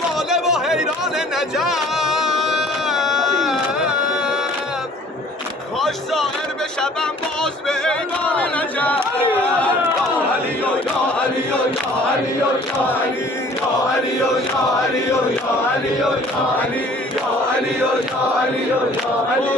واله و حیران نجف کاش ظاهر بشوم باز به ایوان نجف یا علی یا علی یا علی یا علی یا علی یا علی یا علی یا علی یا علی یا علی یا علی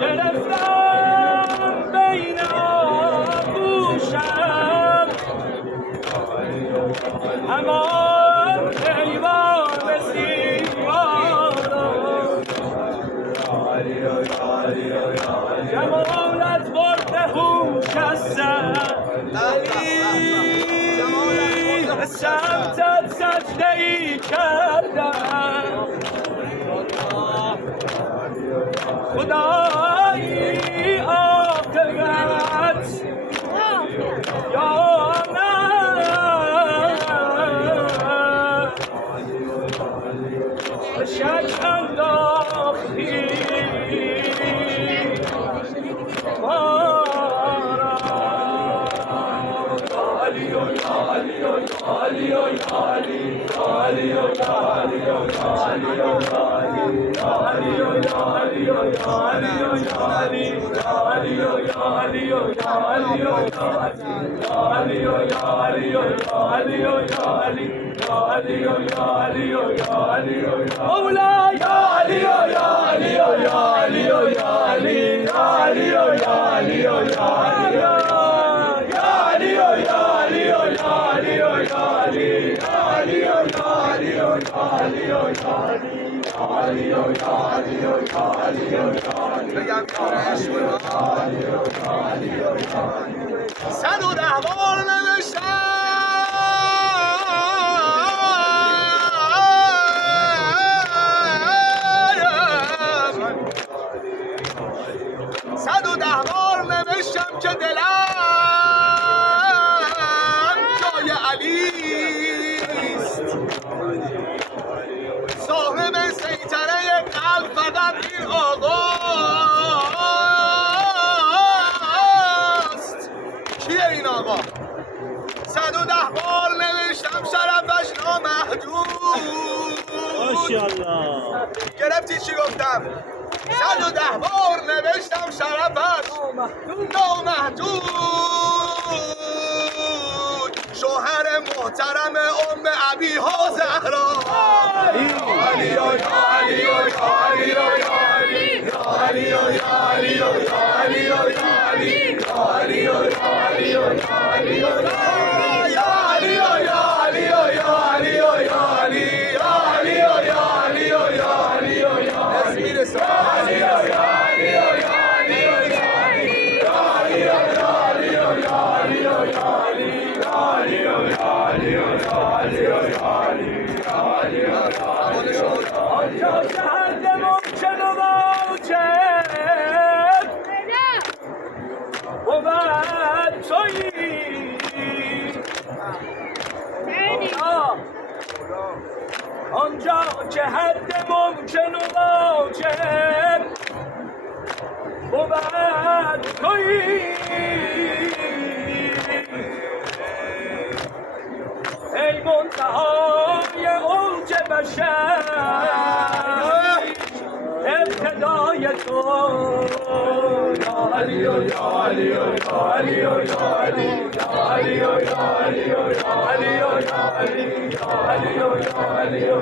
گرفتم بین آغوشم همان ایوان سیمانم جمالت برده هوش از سر به سمتت سجده ای کردم خدایی عاقبت یا نه به شک انداختی ما را علی و علی و علی و علی علی و علی و علی و صد و ده بار نوشتم صد و ده بار نوشتم که دلم جای علیست صاحب سیطره قلب فقط این آقاست کیه این آقا؟ 110 بار نوشتم شرفش نامحدود ماشاءالله گرفتی چی گفتم؟ 110 بار نوشتم شرفش نامحدود شوهر محترم ام ابیها زهرا علی علی علی علی علی علی آنجا که حد ممکن و واجب بود تویی ای منتهای اوج بشر ابتدای تو یا علی یا علی یا علی یا علی یا علی یا علی یا علی یا علی یا علی یا علی یا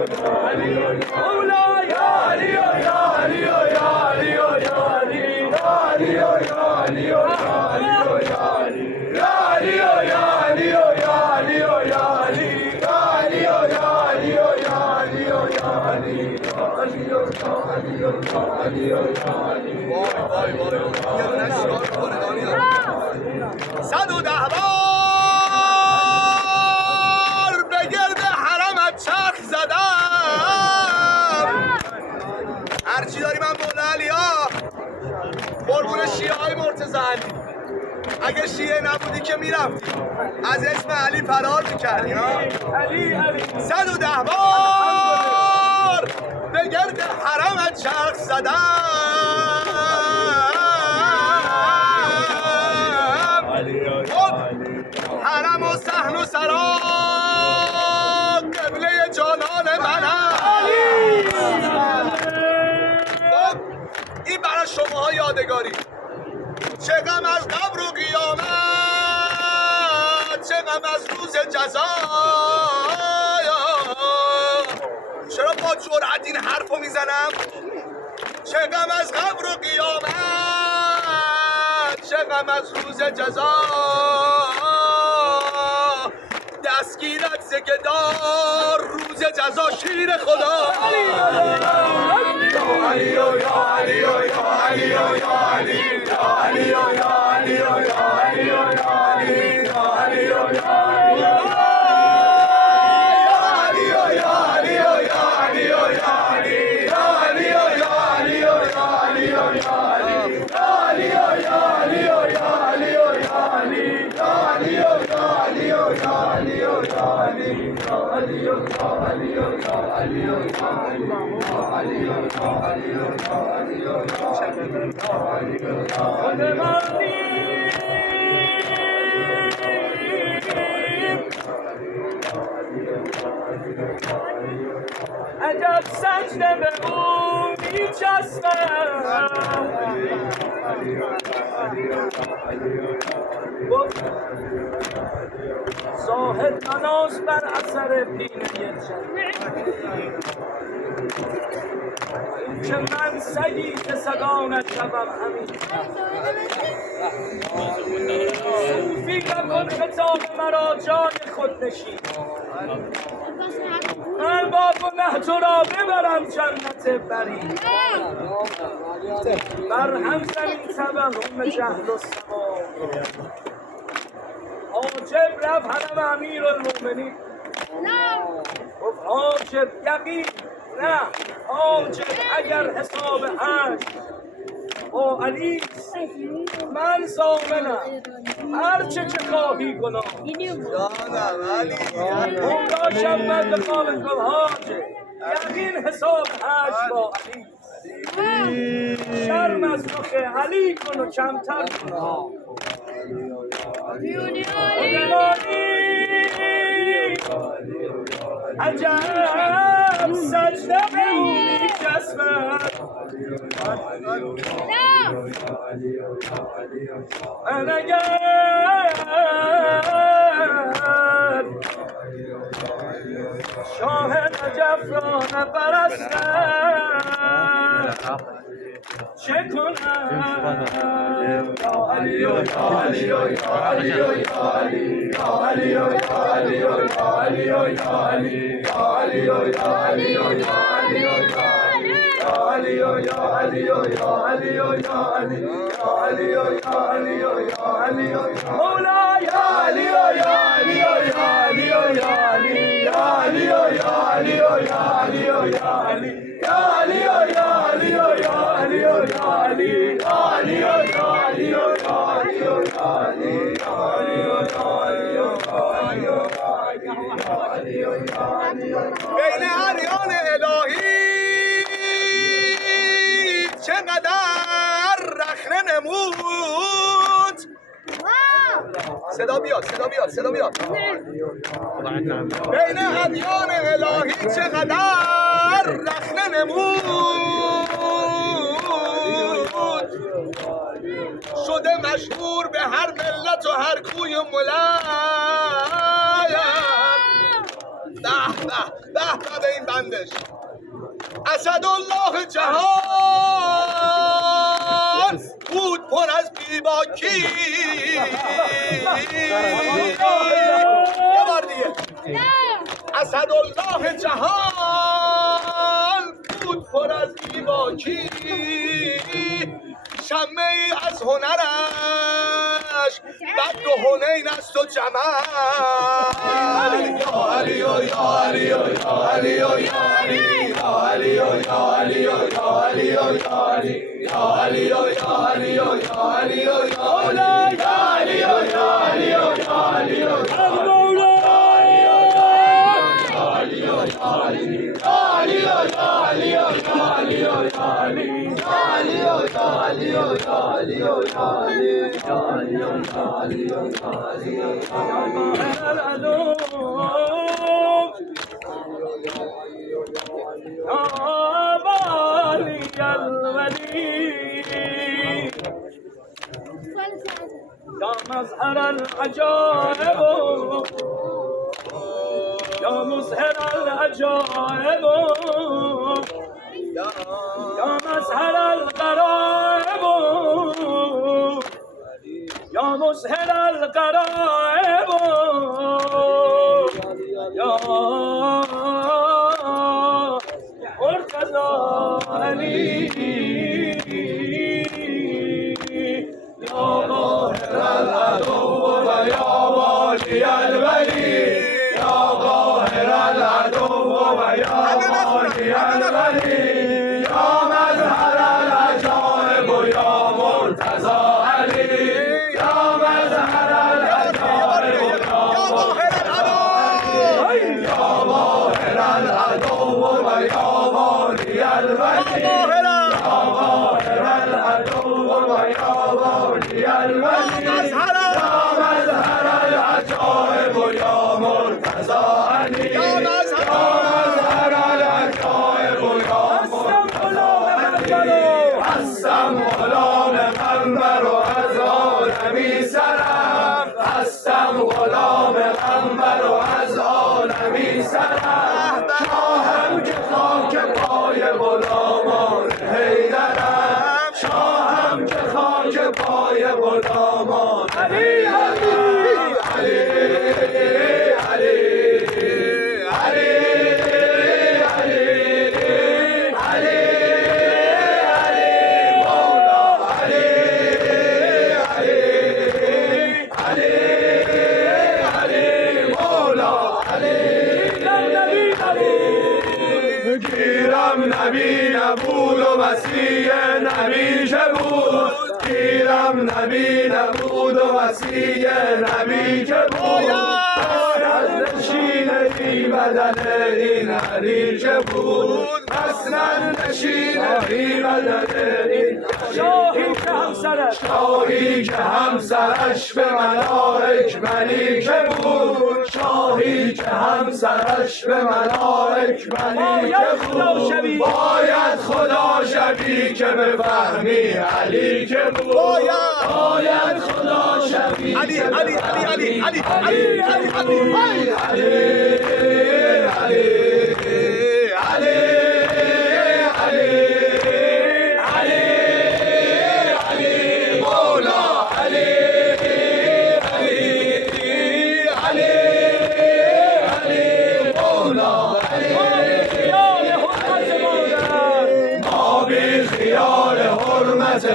علی مولا یا علی یا علی یا علی یا علی علی یا علی یا علی یا علی وای یه دونه شعار کنه دانیال 110 بار به گرد حرمت چرخ زدم هرچی داری من مولا علی ها قربون شیعه های مرتضی علی اگه شیعه نبودی که میرفتی از اسم علی فرار میکردی ها 110 بار به گرد حرمت چرخ زدم حرم و صحن و سرا قبله جانان منم این برای شماها یادگاری چه غم از قبر و قیامت چه غم از روز جزا چرا با جرأت این حرفو میزنم چه غم از قبر و قیامت چه غم از روز جزا دستگیرت زگدار روز جزا شیر خدا عجب سجده به او میچسبم زاهد مناس بر اثر پینه که من سگی که سگانت شوم همین صوفی کن خطاب مرا جای خود نشین الباب و نه تو را ببرم جنت برین بر هم زمین تبهم جهل و سما حاجب رفت حرم امیر المؤمنین گفت حاجب یقین نه حاجب اگر حساب هست با علی من زامنم هرچه که خواهی گناه جانم علی اون داشتم من به قابل کن حاجب یقین حساب هست با علی شرم از رخ علی کن و کمتر کن عجب سجده به او میچسبد من اگر شاه نجف را نپرستم چه کنم یا علی یا علی یا علی یا علی یا علی یا علی یا علی یا علی یا علی یا علی یا علی یا علی مولا یا علی یا علی یا علی یا علی یا علی یا علی یا علی یا علی یا علی یا علی یا علی یا علی بین علیان الهی چقدر رخنه نمود صدا بیاد بین ادیان الهی چقدر رخنه نمود شده مشهور به هر ملت و هر کوی و به این بندش اسدالله جهان بود پر از بیباکی یه بار دیگه اسدالله جهان پر از بیباکی شمه ای از هنرش بد و حنین است و جمل یا علی یا علی یا علی یا علی یا علی یا علی یا علی یا علی یا علی یا علی یا علی یا علی یا علی یا يا مظهر العجائب يا مظهر العجائب يا مظهر الغرائب يا مظهر الغرائب يا مرتضى علي يا ظاهر العدو ويا والي الولي يا ظاهر العدو ويا والي الولي يا مظهر العجائب يا مرتضى علي يا مظهر العجائب يا ظاهر العدو ويا والي الولي يا ظاهر العدو ويا والي الولي يا مظهر العجائب يا مرتضى علي يا مظهر العجائب يا مرتضى علي هستم غلام قنبر و از عالمی سرم هستم غلام قنبر و از عالمی سرم شاهم که خاک پای غلامان حیدرم شاهم که خاک پای غلامان علی علی علی علی علی علی علی علی مولا علی علی علی علی مولا علی گیرم نبی نبود و مسیح نبی چه بود گیرم نبی نبود و مسیح نبی که بود باید نشین بی بدل این علی که بود اصلا نشین بی بدل این شاهی که همسرش شاهی که همسرش به ملائک ملیکه بود شاهی که همسرش به ملائک ملیکه بود باید خدا شبی که بفهمی علی که بود باید خدا شبی علی علی علی علی علی علی علی علی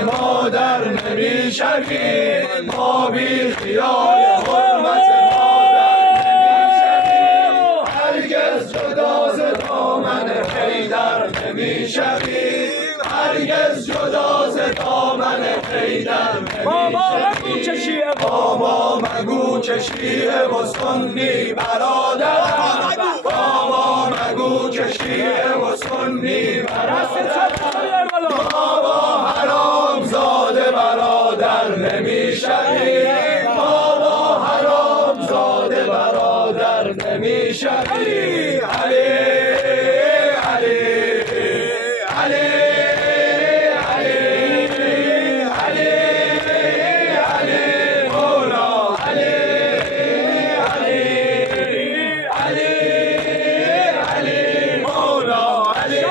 مادر نمی شویم ما بی خیال حرمت مادر نمی شویم هرگز جدا ز دامن حیدر نمی شویم هرگز جدا ز دامن حیدر نمی شویم بابا مگو که شیعه و سنی برادرم بابا مگو که شیعه و سنی برادرم بابا حرام زاده برادر نمی شویم بابا حرام زاده برادر نمی شویم علی علی علی علی علی علی مولا علی علی علی علی مولا علی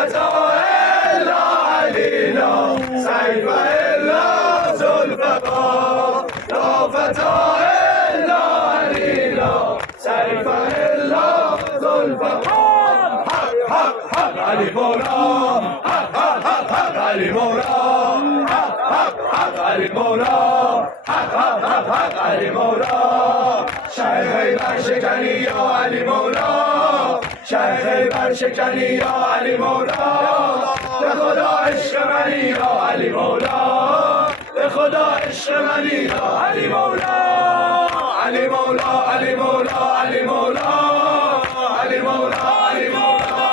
فتى إلا علي لا سيف إلا ذوالفقار لا فتى إلا علي لا سيف إلا ذوالفقار حق حق حق علي مولا حق حق حق حق علي مولا حق حق حق علي مولا حق حق حق حق علي مولا شیخ برشکنی یا علی مولا شیخ برشکنی یا علی مولا به خدا عشق منی یا علی مولا به خدا عشق منی یا علی مولا علی مولا علی مولا علی مولا علی مولا علی مولا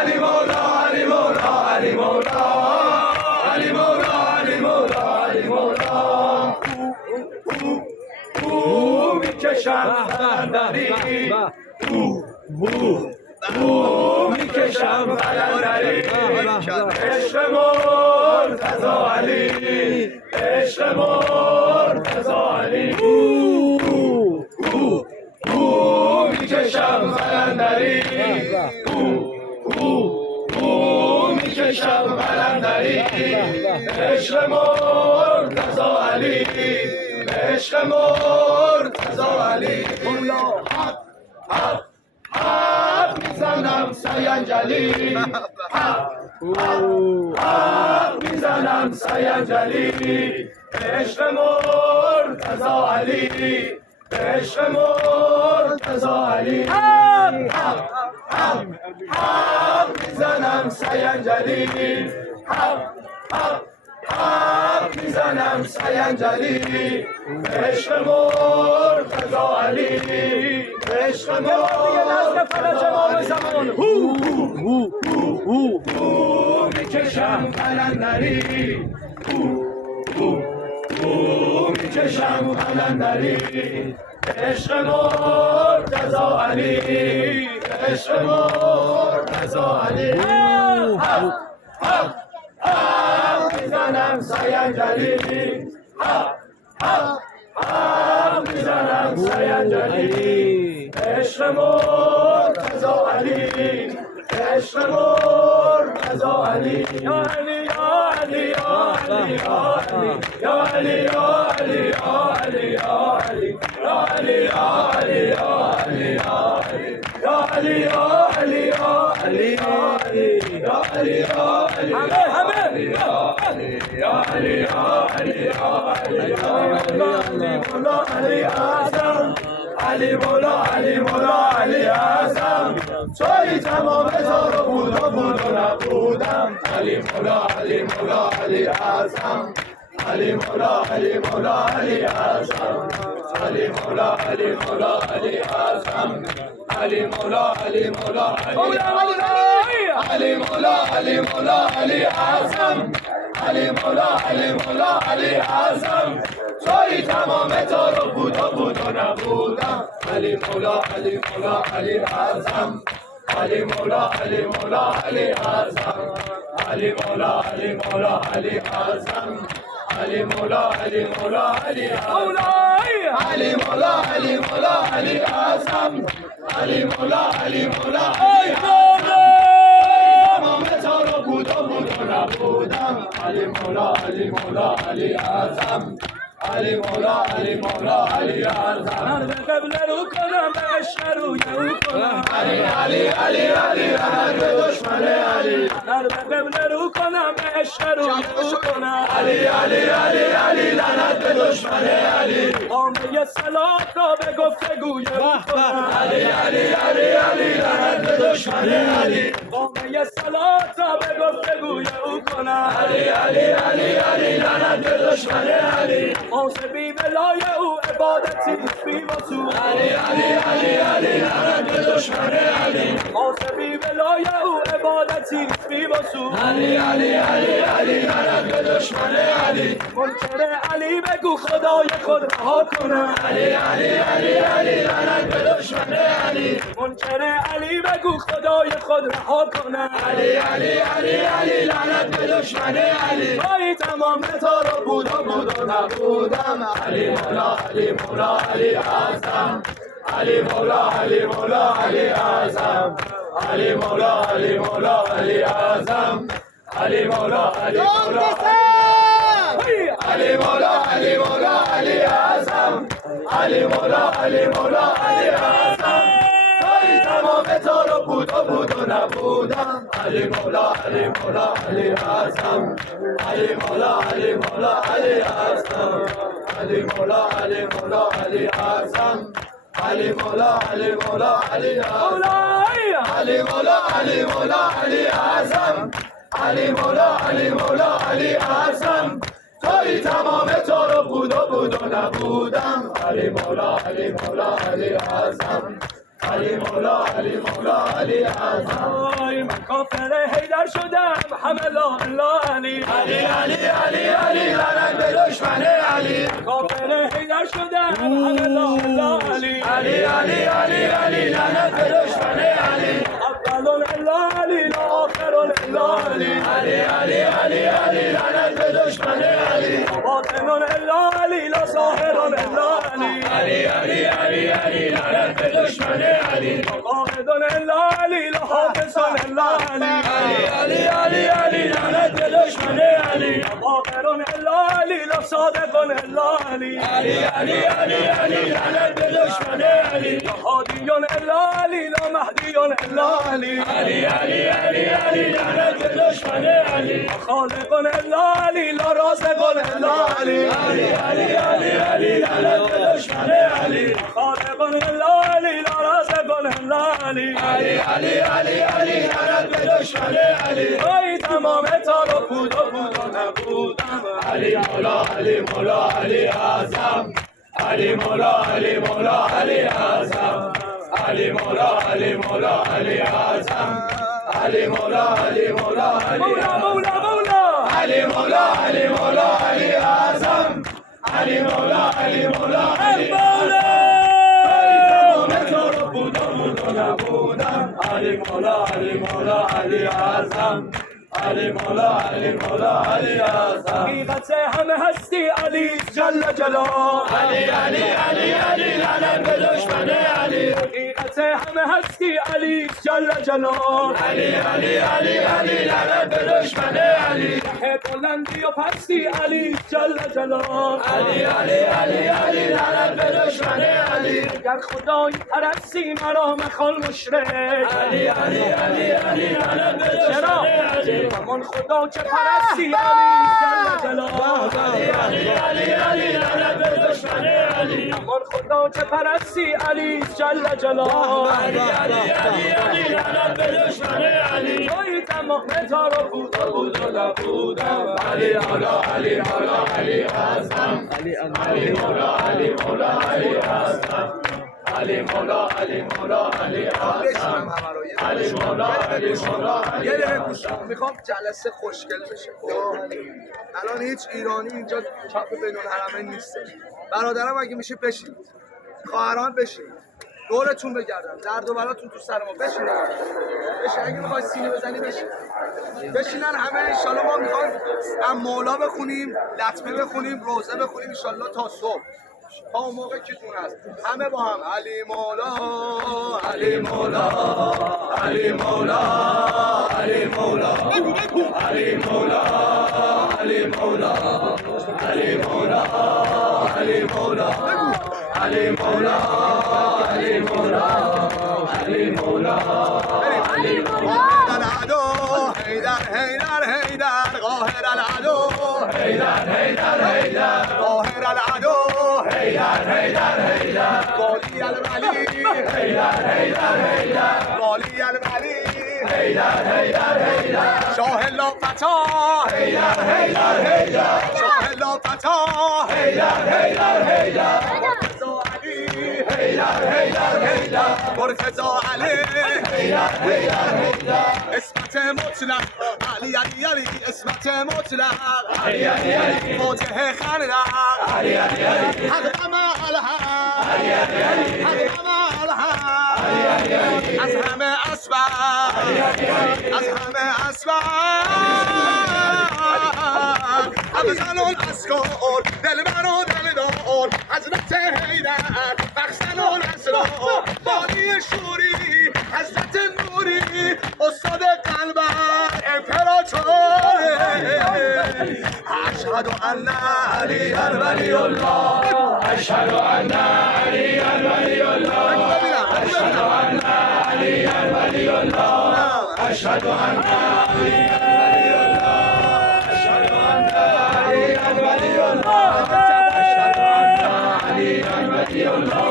علی مولا علی مولا علی مولا علی مولا علی مولا علی مولا میکشم قلندری میکشم قلندری عشق مرتضی علی عشق مرتضی علی میکشم قلندری میکشم قلندری عشق مرتضی علی عشق مرتضی علی حق حق حق میزنم سینجلی حق حق میزنم سینجلی عشق مرتضی علی عشق مرتضی علی حق حق حق میزنم سینجلی حق حق حق میزنم سینجلی عشق مرتضی علی عشق مرتضی میکشم قلندری میکشم قلندری عشق مرتضی علی عشق مرتضی علی حق حق حق میزنم سینجلی حق حق حق میزنم سینجلی عشق مرتضی علی عشق مرتضی علی یا علی یا علی یا علی یا علی یا علی یا علی یا علی یا علی یا علی یا علی یا علی یا علی یا علی یا علی یا علی یا علی یا علی یا علی یا علی علی مولا علی مولا علی اعظم توی تمام زار و بود و نبودم علی مولا علی مولا علی اعظم علی مولا علی مولا علی اعظم علی مولا علی مولا علی اعظم علی مولا علی مولا علی مولا علی مولا علی اعظم علی مولا علی مولا علی اعظم توی تمام تار و بود و نبودم علی مولا علی مولا علی اعظم علی مولا علی مولا علی اعظم علی مولا علی مولا علی اعظم علی مولا علی مولا علی علی مولا علی مولا علی اعظم علی مولا علی مولا علی تمام تار و بود و نبودم علی مولا علی مولا علی اعظم علی مولا علی مولا علی اعظم من به قبله رو کنم به عشق روی او کنم علی علی علی علی لعنت به دشمن علی من به قبله رو کنم به عشق روی او کنم علی علی علی علی لعنت به دشمن علی عامه صلات را به گفتگوی او کنم علی علی علی علی لعنت به دشمن علی عامه صلات را به گفتگوی او کنم علی علی علی علی لعنت به دشمن علی منصبی ولای او عبادتی بی وصول علی علی علی علی لعنت به دشمن علی منصبی ولای او عبادتی بی وصول علی علی علی علی لعنت به دشمن علی منکر علی بگو خدای خود رها کنم علی علی علی علی لعنت به دشمن علی منکر علی بگو خدای خود رها کنم علی علی علی علی لعنت به دشمن علی پای تمام تو رو بود و نبودم علی مولا علی مولا علی اعظم علی مولا علی مولا علی اعظم علی مولا علی مولا علی اعظم علی مولا علی مولا علی مولا علی مولا علی اعظم علی مولا علی مولا علی اعظم توی تمام تو رو بود و نبودم علی مولا علی مولا علی اعظم علی مولا علی مولا علی اعظم علی مولا علی مولا علی اعظم علی مولا علی مولا علی اعظم علی مولا علی مولا علی اعظم علی مولا علی مولا علی اعظم توی تمام تو رو بود و نبودم علی مولا علی مولا علی اعظم علی مولا علی مولا علی اعظم من کافر حیدر شدم همه لا اله علی علی علی علی علی لعنت به دشمن علی کافر حیدر شدم همه لا اله علی علی علی علی علی لعنت به دشمن علی اول الا علی لا آخر الا علی علی علی علی علی لعنت به دشمن علی باطن الا علی لا ظاهر الا علی علی علی علی علی لعنت به دشمن علی قائد الا علی لا حافظ الا علی علی علی علی علی لعنت به دشمن علی آخر الا علی لا صادق الا علی علی علی علی علی لعنت به دشمن علی لا هادی الا علی لا مهدی الا علی علی علی علی علی لعنت به دشمن علی خالق الا علی لا رازق الا علی علی علی علی علی لعنت به دشمن علی خالق الا علی لا رازق الا علی علی علی علی علی لعنت به دشمن علی ای تمام تا رو بود و نبودم علی مولا علی مولا علی اعظم علی مولا علی مولا علی اعظم علی مولا علی مولا علی اعظم علی مولا علی مولا علی مولا علی مولا علی مولا علی اعظم علی مولا علی مولا علی نبودم علی مولا علی مولا علی اعظم علی مولا علی مولا علی اعظم حقیقت همه هستی علی جل جلال علی علی علی علی لعنت به دشمن علی حقیقت همه هستی علی جل جلال علی علی علی علی لعنت به دشمن علی بلندی و پستی علی جل جلال علی علی علی علی لعنت به دشمن علی گر خدای پرستی مرا مخوان مشرک علی علی علی علی لعنت به دشمن علی همان خدا که پرستی علی جل جلال علی علی علی علی لعنت به دشمن علی همان خدا که پرستی علی جل جلال علی علی علی علی لعنت به دشمن علی توی تمام تا رو بود و نبودم علی مولا علی مولا علی اعظم علی مولا علی مولا علی اعظم علی مولا علی مولا علی اعظم علی مولا علی مولا علی یه دقیقه گوش کن. میخوام جلسه خوشگل بشه. الان هیچ ایرانی اینجا چاپ بین الحرمین نیستش. برادرم اگه میشه بشین، خواهران بشین، دورتون بگردم، درد و بلاتون تو سر ما بشین. اگه میخوای سینه بزنی بشین. بشینن همه. انشالله ما میخوایم هم مولا بخونیم، لطمه بخونیم، روزه بخونیم انشالله تا صبح، تا اون موقع که جون هست همه با هم علی مولا علی مولا علی مولا علی مولا علی مولا علی مولا علی مولا علی مولا علی مولا علی مولا علی مولا علی مولا العدو حیدر حیدر حیدر قاهر العدو حیدر حیدر حیدر قاهر العدو حیدر حیدر حیدر قالی الولی حیدر حیدر حیدر قالی الولی حیدر حیدر حیدر شاه لافتا حیدر حیدر حیدر شاه لافتا حیدر حیدر حیدر حیدر حیدر حیدر مرتضی علی حیدر حیدر حیدر اسمت مطلق علی علی علی اسمت مطلق علی علی علی فاتح خلق علی علی علی حق عمل علی علی علی حق عمل علی علی علی از همه اسبق علی علی علی از همه اسبق ابزن الاسکار دل منو دل دار حضرت حیدر بخشن الاسرار بانی شوری حضرت نوری أشهد أن عليا ولي الله أشهد أن عليا ولي الله أشهد أن عليا ولي الله أشهد أن عليا ولي الله أشهد أن عليا ولي الله أشهد أن عليا ولي الله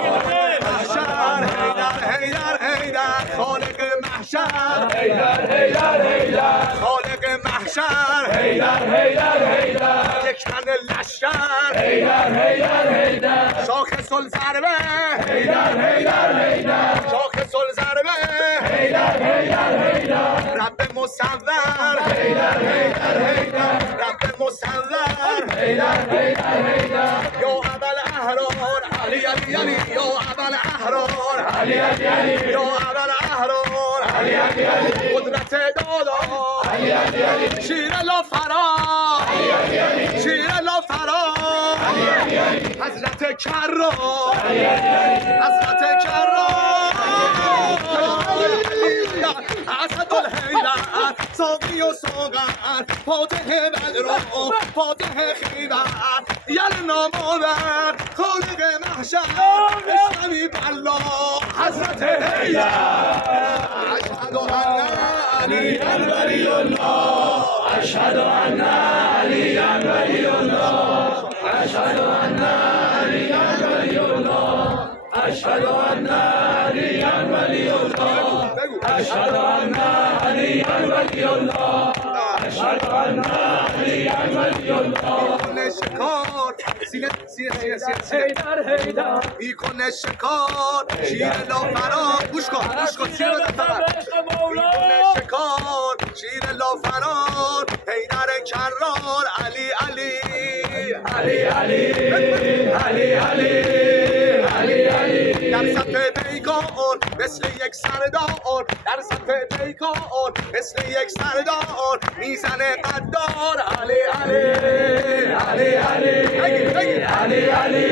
محشر هيدر هيدر خالق محشر هيدر هيدر هيدر خالق محشر هيدر هيدر هيدر یک تن لشکر هيدر هيدر هيدر شاخص الضربه هيدر هيدر هيدر شاخص الضربه هيدر هيدر هيدر رب مصور هيدر هيدر هيدر رب مصور هيدر هيدر هيدر یا اول احرار علی علی علی یا اول احرار علی علی علی یا اول احرار علی علی علی قدرت دادا علی علی علی شیر لافرار علی علی علی شیر لافرار علی علی علی حضرت کرار علی علی علی حضرت کرار اسد الحیرت ساقی و سوغر فاتح بدر فاتح خیبر یل نامآور خالق محشر اسلامی بالله حضرت حیدر اشهد ان علی ولی الله أشهد أن عليا ولي الله أشهد أن عليا ولي الله أشهد أن عليا ولي الله أشهد أن عليا ولي الله أشهد أن عليا ولي الله میکنه شکار سینه هيدر هيدر میکنه شکار شیر لافرار گوش کن شیر لافرار میکنه شکار شیر لافرار حیدر کرار علی علی علی علی علی علی علی علی در صف پیکار مثل یک سردار در صف پیکار مثل یک سردار میزنه قدار علی علی علی علی علی علی علی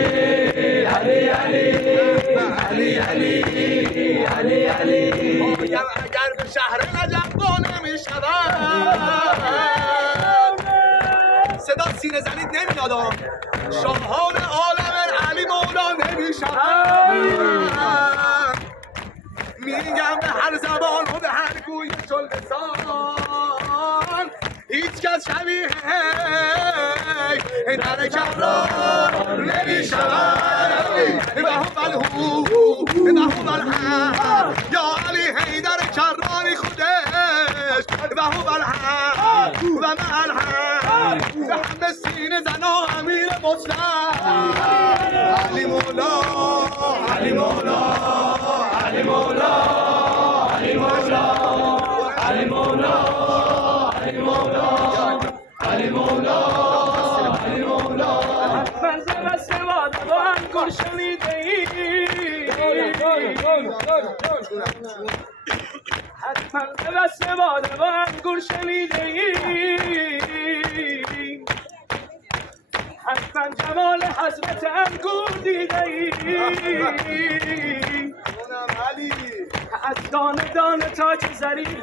علی علی علی علی علی اگر به شهر نجف نمی شود صدا سینه زنید نمیاد شاهان عالم علی مولا نمی شود میگم به هر زبان و به هر گوی چون لسان هیچ کس شبیه حیدر کرار نمی شود و هم الهو و هم الحق یا علی حیدر کراری خودش و هم الحق و مع الحق و همه سینه زنا امیر مطلق علی مولا علی مولا علی مولا علی مولا علی مولا علی مولا علی مولا علی مولا منزل سواد و انگور شنیده ای حتما به سواد و انگور شنیده ای حتما جمال حضرت انگور دیده ای از دانه دانه تاج زریحش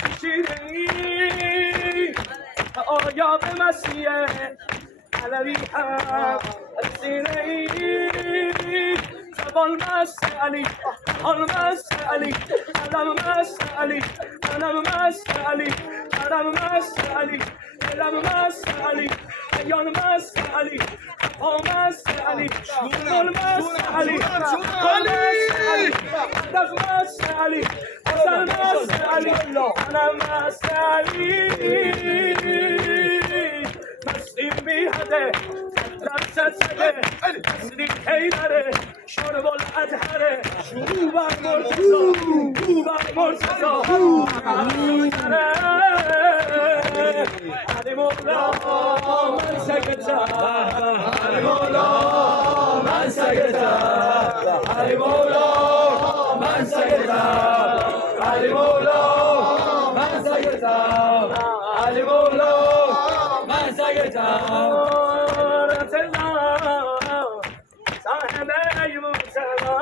کشیده ای آیا به مسیح علوی هم سینه ای زبان مست علی حال مست علی قدم مست علی قدم مست علی قدم مست علی دلم مست علی ایان مست علی پا مست علی گل مست علی دف مست علی اصل مست علی منم مست علی مستی بیهده لبست زده مستی حیدره شرب الادهره اوبر مرتزا اوبر مرتزا علی مولا من سکتم علی مولا من سکتم علی مولا من سکتم علی مولا من سکتم علی مولا من سکتم صاحب ایموسما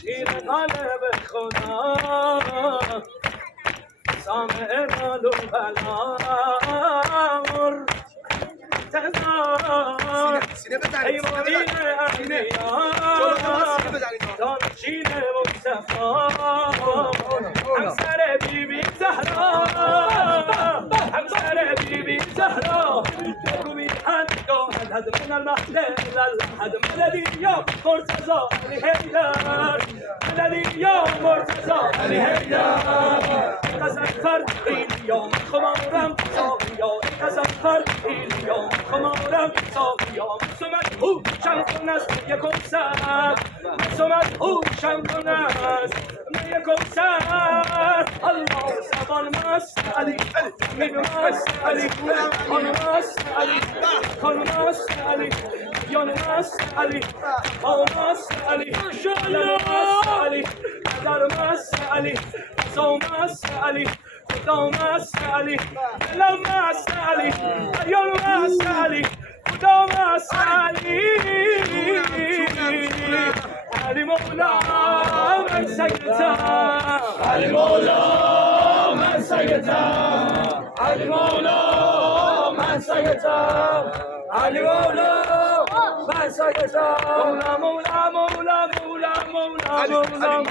شیر قلب خدا سامع مالو بلار تزار سینه بزنید ایمانی دانشین مصطفی همسر بیبی زهرا همسر بیبی زهرا رومی هنگا الهد من المحلل الهد مددی یا مرتضی علی حیدر مددی یا مرتضی علی حیدر قزنفر ایلیام خمارم ساقیام قزنفر ایلیام خمارم ساقیام سمت او شمکن است یکم سر سمت او شمکن است یکم سر الله زبان مست علی میگم مست علی خانم مست علی خانم مست علی یان مست علی مست علی شالا علی در مست علی زو مست علی خدا مست علی دلم مست علی یان مست علی خدا مست علی علی مولا من سگتم علی مولا من سگتم علی مولا من سگتم علی مولا من سگتم مولا مولا مولا مولا مولا مولا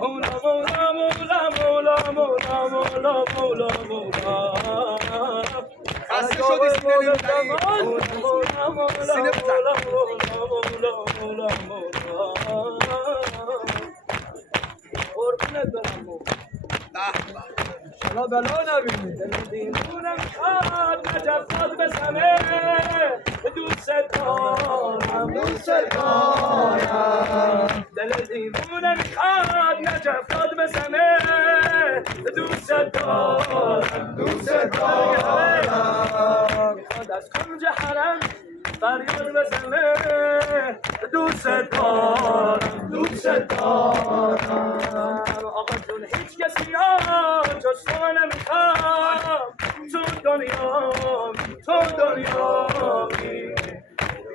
مولا مولا مولا مولا مولا مولا مولا مولا خسته شدی سینه نمیزنی سینه بزن قربونت برم شما بلا نبینید دیوونم شاد نجف داد به سمه دوست دارم دوست دارم دل دیوونم شاد نجف داد به سمه دوست دارم دوست دارم میخواد از کنج حرم فریاد بزنه دوست دارم دوست دارم آقا جون هیچ کسی ها جز تو نمیخوام تو دنیامی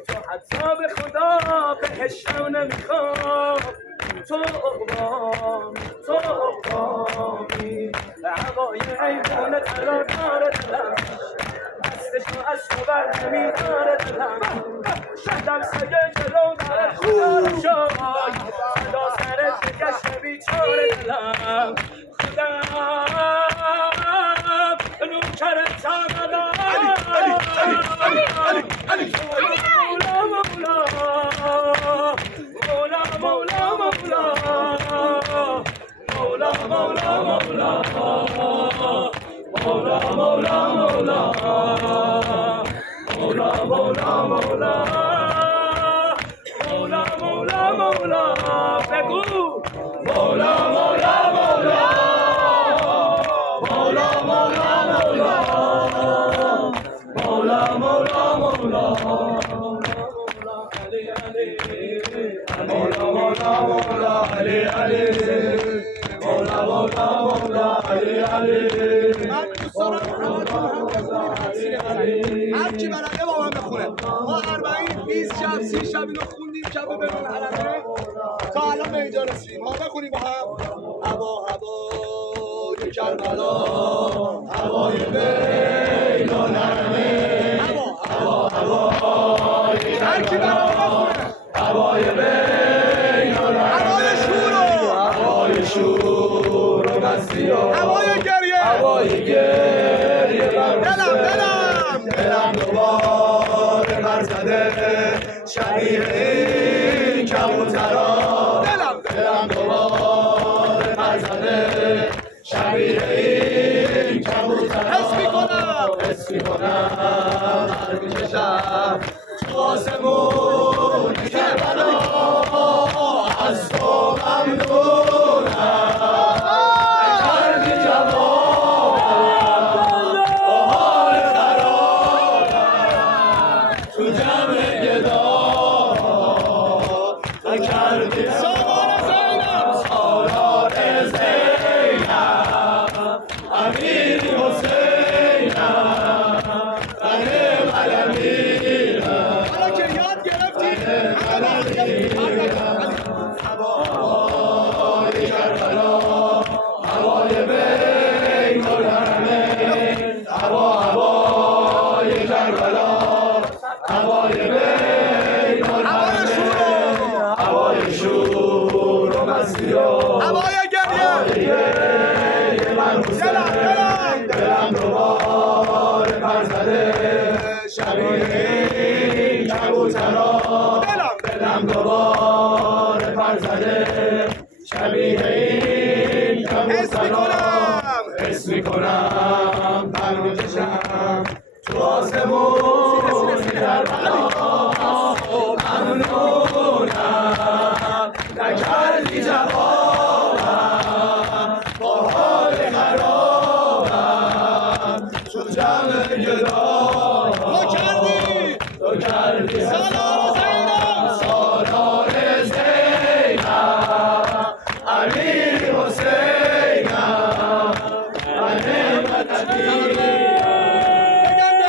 تو حتی به خدا بهشم نمیخوام تو اقوامی هوای حیوان ترادار دلم دستشو از تو بر نمیداره دلم شدم سگه جلو درت خدا رو شای صدا سرت بگشت بیچاره دلم خودم نوکرت آمدم مولا مولا مولا مولا مولا مولا مولا مولا مولا مولا مولا مولا مولا مولا مولا بگو مولا مولا مولا مولا مولا مولا مولا مولا مولا علی علی مولا مولا مولا علی علی مولا مولا مولا علی علی من دوست دارم هر کی بلده با من بخونه ما 40 شب 30 شب اینو خوندیم شب ببین حلقه تا الان به اینجا رسیدیم ها بخونیم با هم هوای کربلا هوای بیل و نرمه هوای هر کی بلده بخونه هوای بیل و نرمه هوای شور و مستی هوای گریه دلم دوباره برزده شبیه این کبوترا دلم دوباره برزده شبیه این کبوترا حس میکنم هر میکشم تو آسمون کربلا از تو ممنونم هوای بین هوای شور و مستی هوای گریه دلم دوباره پر زده شبیه این کبوترا دلم دوباره پر زده شبیه این کبوترا حس میکنم پر میکشم تو آسمون کربلا ممنونم نکردی جوابم با حال خرابم تو جمع گدام تو کردی سالار زینم امیر حسینم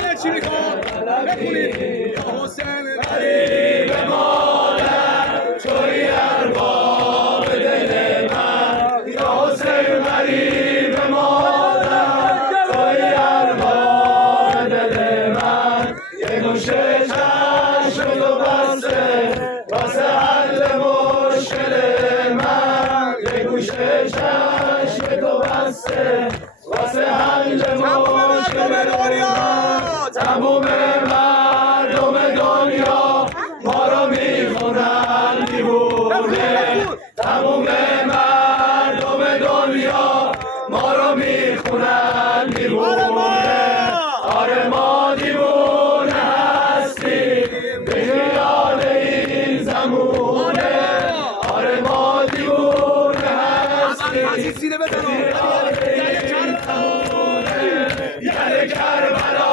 من چی میخواد؟ بخونید یا حسین غریب مادر توی ارباب دل من یا حسین غریب مادر توی ارباب دل من یه گوشه چشم تو بسته واسه حل مشکل من یه گوشه چشم تو بسته واسه حل مشکل تموم مردم دنیا ما رو میخونن دیوونه تموم مردم دنیا ما رو میخونن دیوونه آره ما دیوونه هستیم به خیال این زمونه آره ما دیوونه هستیم به خیال این زمونه یعنی کربلا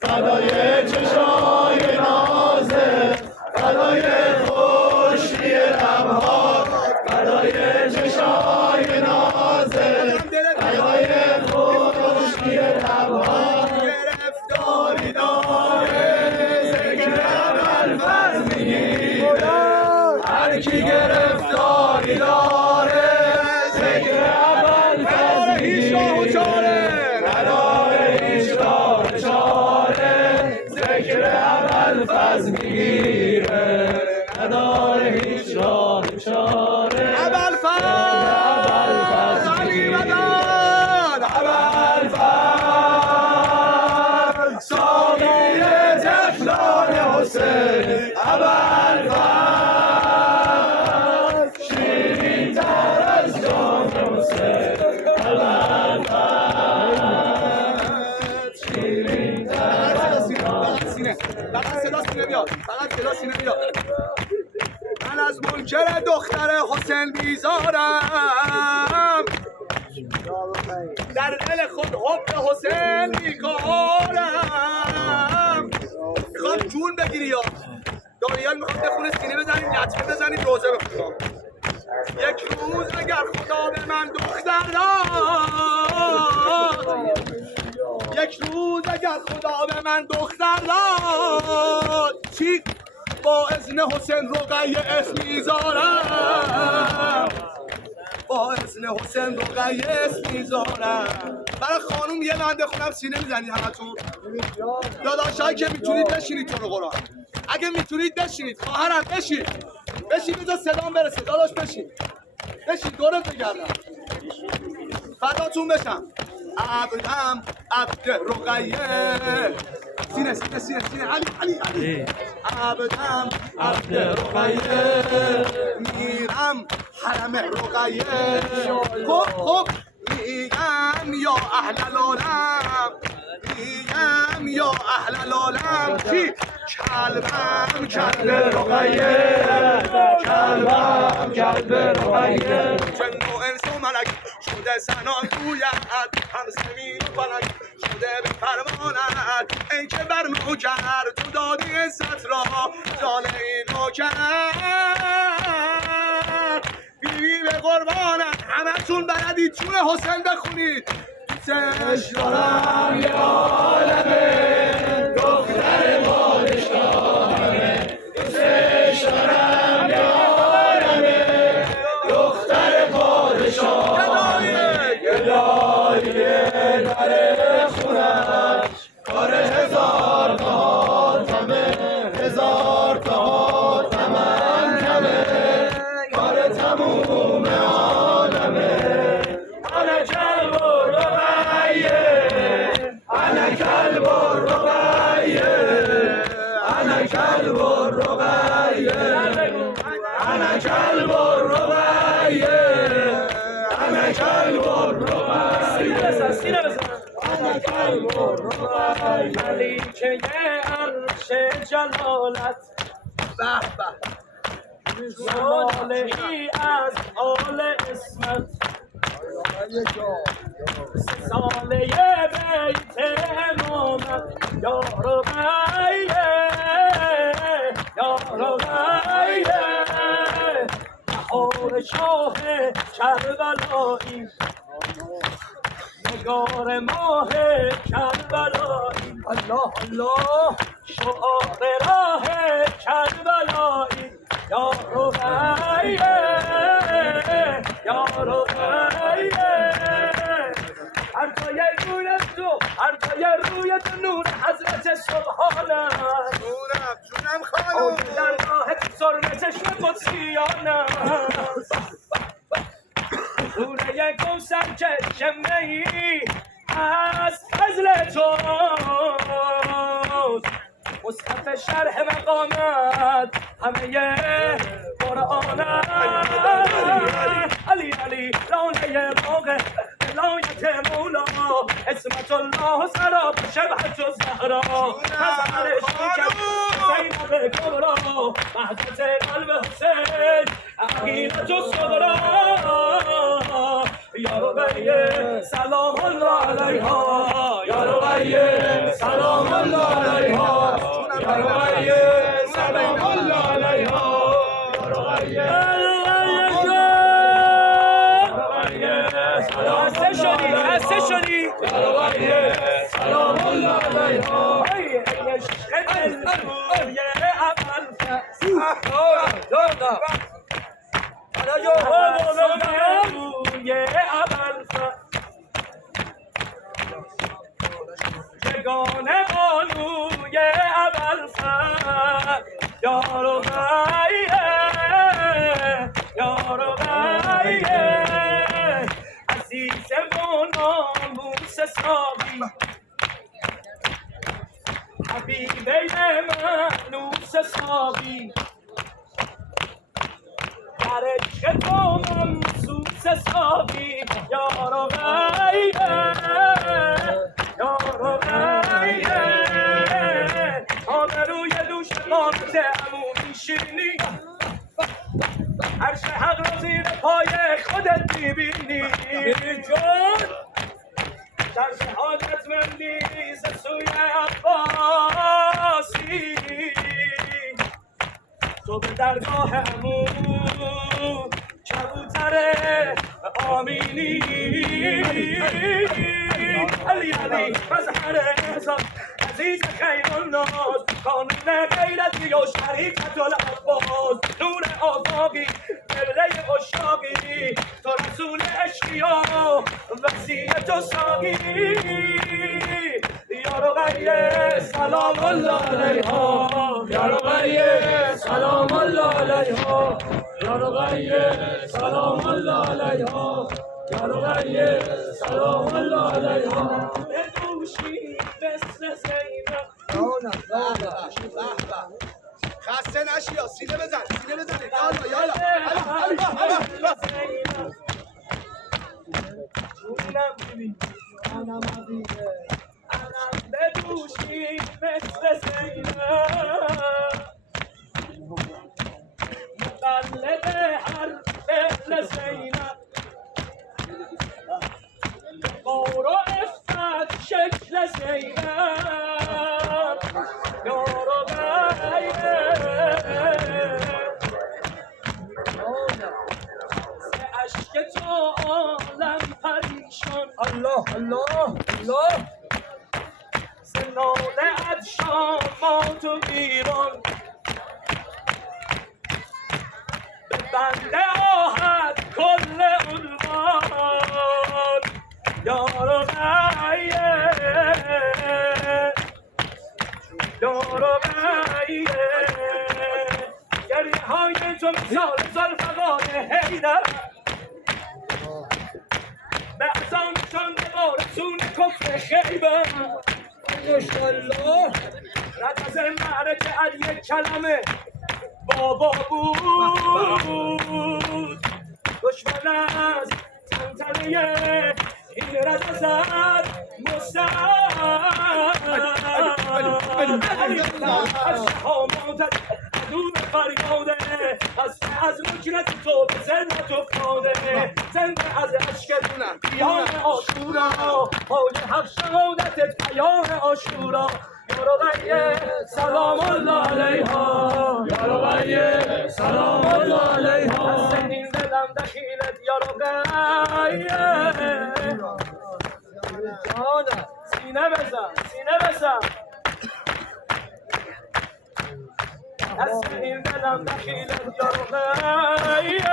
فدای چشای نازه فدای خوشی لبها فدای چشای نازه فدای خوشی لبها گرفتاری داره ذکر ابوالفضل میگیره هر کی گرفتاری داره ذکر ابوالفضل میگیره ذکر ابوالفضل میگیره نداره هیچ راه چاره ابوالفضل علی مدد ابوالفضل ساقی طفلان حسین ابوالفضل شیرین تر از جام حسین ابوالفضل شیرین تر فقط صدا سینه بیاد من از منکر دختر حسین بیزارم در دل خود حب حسین میکارم میخوام جون بگیری یا دانیال میخوام بخونه سینه بزنید لطمه بزنید روزه بخونم یک روز اگر خدا به من دختر داد یک روز اگر خدا به من دختر داد چی با اذن حسین رقیه اسم میذارم با اذن حسین رقیه اسم میذارم برای خانوم یه بنده خونم سینه میزنید همتون داداشایی که میتونید بشینید تو رو قرآن اگه میتونید بشینید خواهرم بشین بذار صدام برسه داداش بشین دورت بگردم فداتون بشم عبدم عبد رقیه سینه علی عبدم عبد رقیه میرم حرم رقیه خب میگم یا اهل العالم میگم یا اهل العالم کی کلبم کلب رقیه کلب رقیه جن و انس و ملک شده سنان گوید هم زمین و فلک شده به فرمانت ای که بر نوکر تو دادی عزت را جان این نوکر بیبی به قربانت همتون بلدید جون حسین بخونید دوستش دارم یه عالمه دختر پادشاهه دوستش دارم یه کلب الربیه انا کلب الربیه سینه بزن انا کلب الربیه ملیکه عرش جلالت به به صالحی از آل اسمت ساله بیت امامت یا ربیه یا ربیه بهار شاه کربلایی نگار ماه کربلایی الله الله شعار راه کربلایی یا ربیه یا ربیه هر جای روی تو هر جای روی تو نور حضرت سبحانه جونم خانم درگاه سرمه چشم قدسیانه سوره کوثر که شمعی از فضل توست مصحف شرح مقامت همه قرآن علی علی لانه موقع ولایت مولا اسمت الله سرا شبهت الزهرا مظهرش میکرد زینب کبرا وحدت قلب حسین عقیدت الصغرا یا ربیه سلام الله علیها یا ربیه سلام الله علیها یا ربیه سلام الله علیها یا ربیه خسته شدی سلام الله علیها ای عشق دل یه یگانه بانوی ابوالفضل یا ربیه یا ربیه عزیز و ناموس ساقی حبیبه منوس ساقی در عشق تو ممسوس ساقی یا ربیه یا ربیه آبروی دوش قامت عمومی شیرینی عرش حق رو زیر پای خودت میبینی جون در شهادت مندی ز سوی عباسی تو به درگاه عمو کبوتر آمینی علی علی مظهر احسان عزیز خیر الناس قانون غیرتی و شریکت العباس نور آفاقی قبله اشاقی تو رسول عشقی و وسیعت و ساقی یا رقیه سلام الله علیها یا رقیه سلام الله علیها یا رقیه سلام الله علیها یا رقیه سلام الله علیها بدوشی مثل زینب خسته نشی یا سینه بزن یالا یالا یالا جونم ببین منم عزیزه منم بدوشی مثل زینب مقلد هر فعل زینب قور و افت شکل زینب یا ربیه ز عشق تو عالم پریشان الله الله الله ز ناله ات شامات و ایران به بنده آهد کل عنوان یا ربیه یا ربیه گریه های تو مثال ذوالفقار حیدر بعضان شانده با رسول کفر خیبر ماشاءالله رد از معرکه از یک کلمه بابا بود دشمن از تنتنه این رد زد از شهاماتت عدو فریاده از نکرت تو به زنت افتاده زنده از اشک پیام آشورا حال حق شهادتت پیام آشورا یا رقیه سلام الله علیها یا رقیه سلام الله علیها از سنین دلم دخیلت یا رقیه سینه بزن از این دلم دخیلت یا رقیه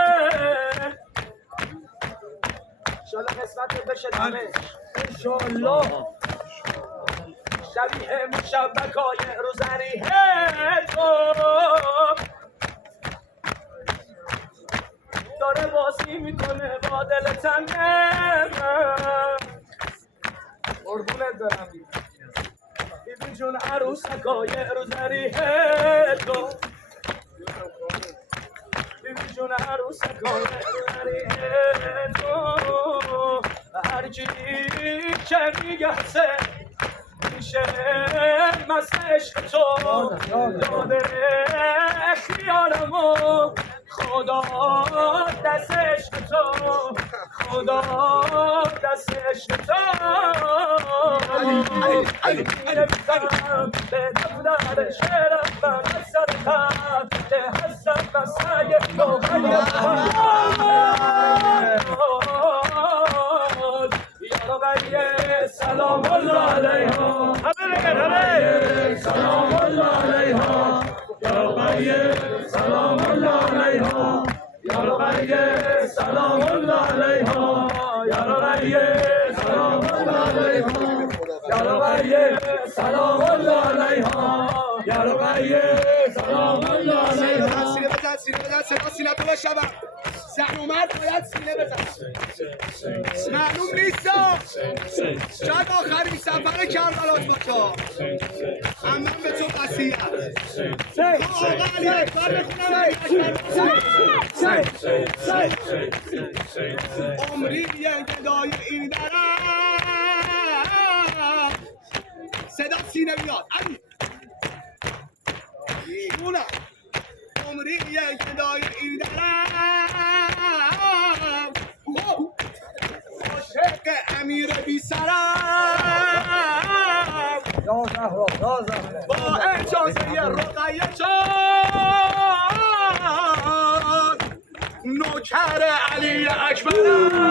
انشالله قسمت بشه دمه انشالله شبیه مشبکای روزریه تو داره بازی میکنه با دل تنگه قربونت برم بیبی جون عروسکای روزریه تو بیبی جون عروسکای روزریه تو هرچی که میگسه میشه مست عشق تو داده اختیارمو خدا دست عشق تو خدا دست عشق تو نمی‌کنم به دفتر شعرم من از سر خط که هستم بسته تو سلام الله علیها سلام الله علیها یا رقیه سلام الله علیها یا رقیه سلام الله علیها یا رقیه سلام الله علیها یا رقیه سلام الله علیها یا رقیه سلام الله علیها سینه بزن سینه تو بشنوم زن و مرد باید سینه بزن معلوم نیستم شاید آخرین سفر کربلات باشه اما به تو وصیت آقا علی اکبر بخونم عمری یه گدای این درم صدا سینه بیاد علی شونه عمری یک گدای این درم عاشق امیر بی سرم با اجازه رقیه جان نوکر علی اکبرم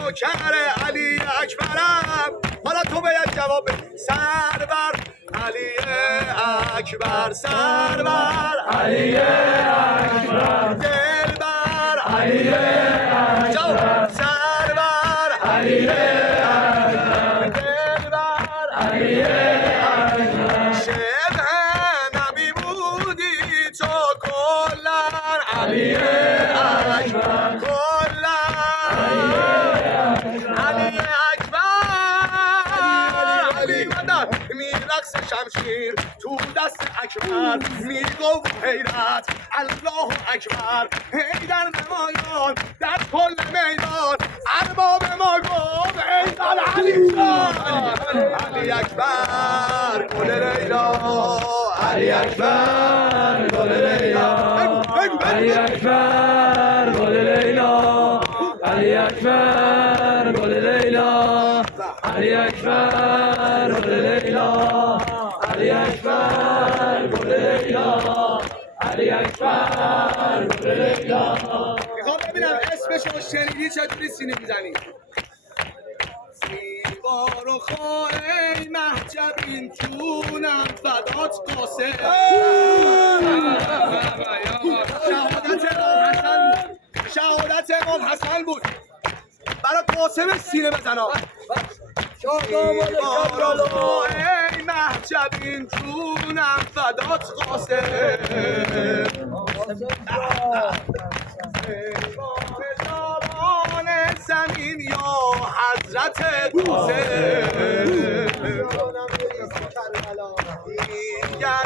نوکر علی اکبرم حالا تو باید جواب بدی سرور علی اکبر سرور علی اکبر دلبر علی اکبر سرور علی اکبر دلبر علی اکبر شبه نبی بودی تو کلن علی اکبر کلن علی اکبر علی مدد میرقص شمشیر تو دست اکبر میگو حیرت الله اکبر حیدر نمایان در کل میدان ارباب ما گفت ایدان علی جان علی اکبر گل لیلا علی اکبر گل لیلا علی اکبر گل لیلا علی اکبر گل لیلا علی اکبر گل لیلا علی اکبر گل لیلا علی اکبر گل لیلا میخوام ببینم اسمشو شنیدی چجوری سینه میزنی سیبار و خواهی محجبین جونم فدات قاسم شهادت امام حسن بود برای قاسم سینه بزنا سیبار و خواهی محجبین جونم فدات قاسم زمین یا حضرت قاسم میگن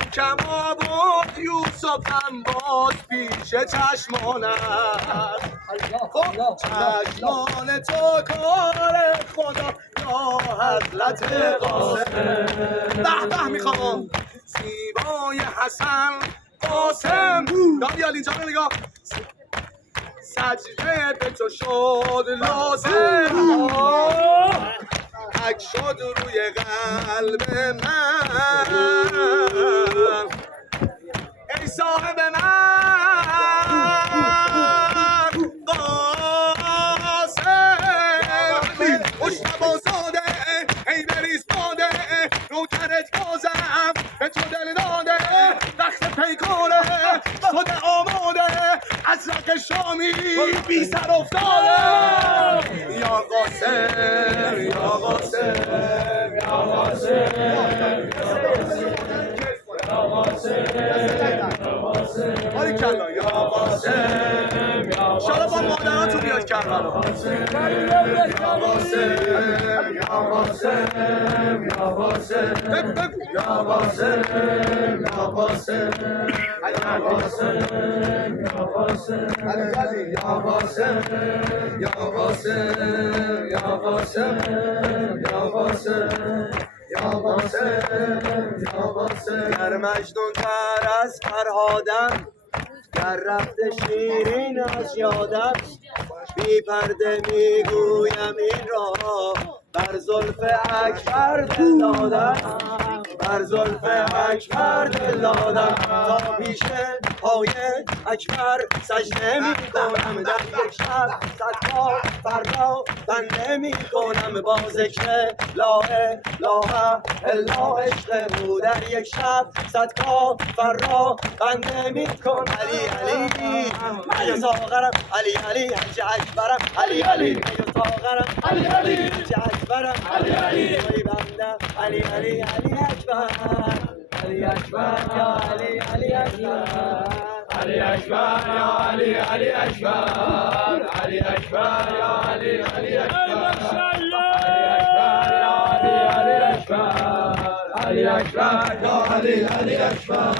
غم باز پیش چشمانم خب چشمان تو کار خدا یا حضرت قاسم به میخوام زیبای حسن قاسم دانیال اینجا رو نگاه سجده به تو شد لازم حک شد روی قلب من ای صاحب من قاسم مشتبازاده ای بریز باده نوکرت بازم به تو دل داده وقت پیکاره شده آماده ازرق شامی بی سر افتاده یا قاسم یا قاسم یا قاسم باریکلا یا قاسم شالا با مادراتون بیاد کربلا یا قاسم یا قاسم یا قاسم یا قاسم یا قاسم یا قاسم یا قاسم یا قاسم یا قاسم یا قاسم یا قاسم یا قاسم گر مجنون تر از فرهادم گر رفته شیرین از یادم بی پرده میگویم این را بر زلف اکبر دل دادم بر زلف اکبر دل دادم تا پیش پای اکبر سجده میکنم در یک شب صدها فردا بنده میکنم با ذکر لا اله الا عشق او در یک شب صدها فردا بنده میکنم علی علی من ساغرم علی علی حج اکبرم علی علی من ساغرم علی علی حج اکبرم علی علی بنده علی علی علی اکبر علی اکبر یا علی علی اکبر علی اکبر یا علی علی اکبر علی اکبر یا علی علی اکبر علی اکبر یا علی علی اکبر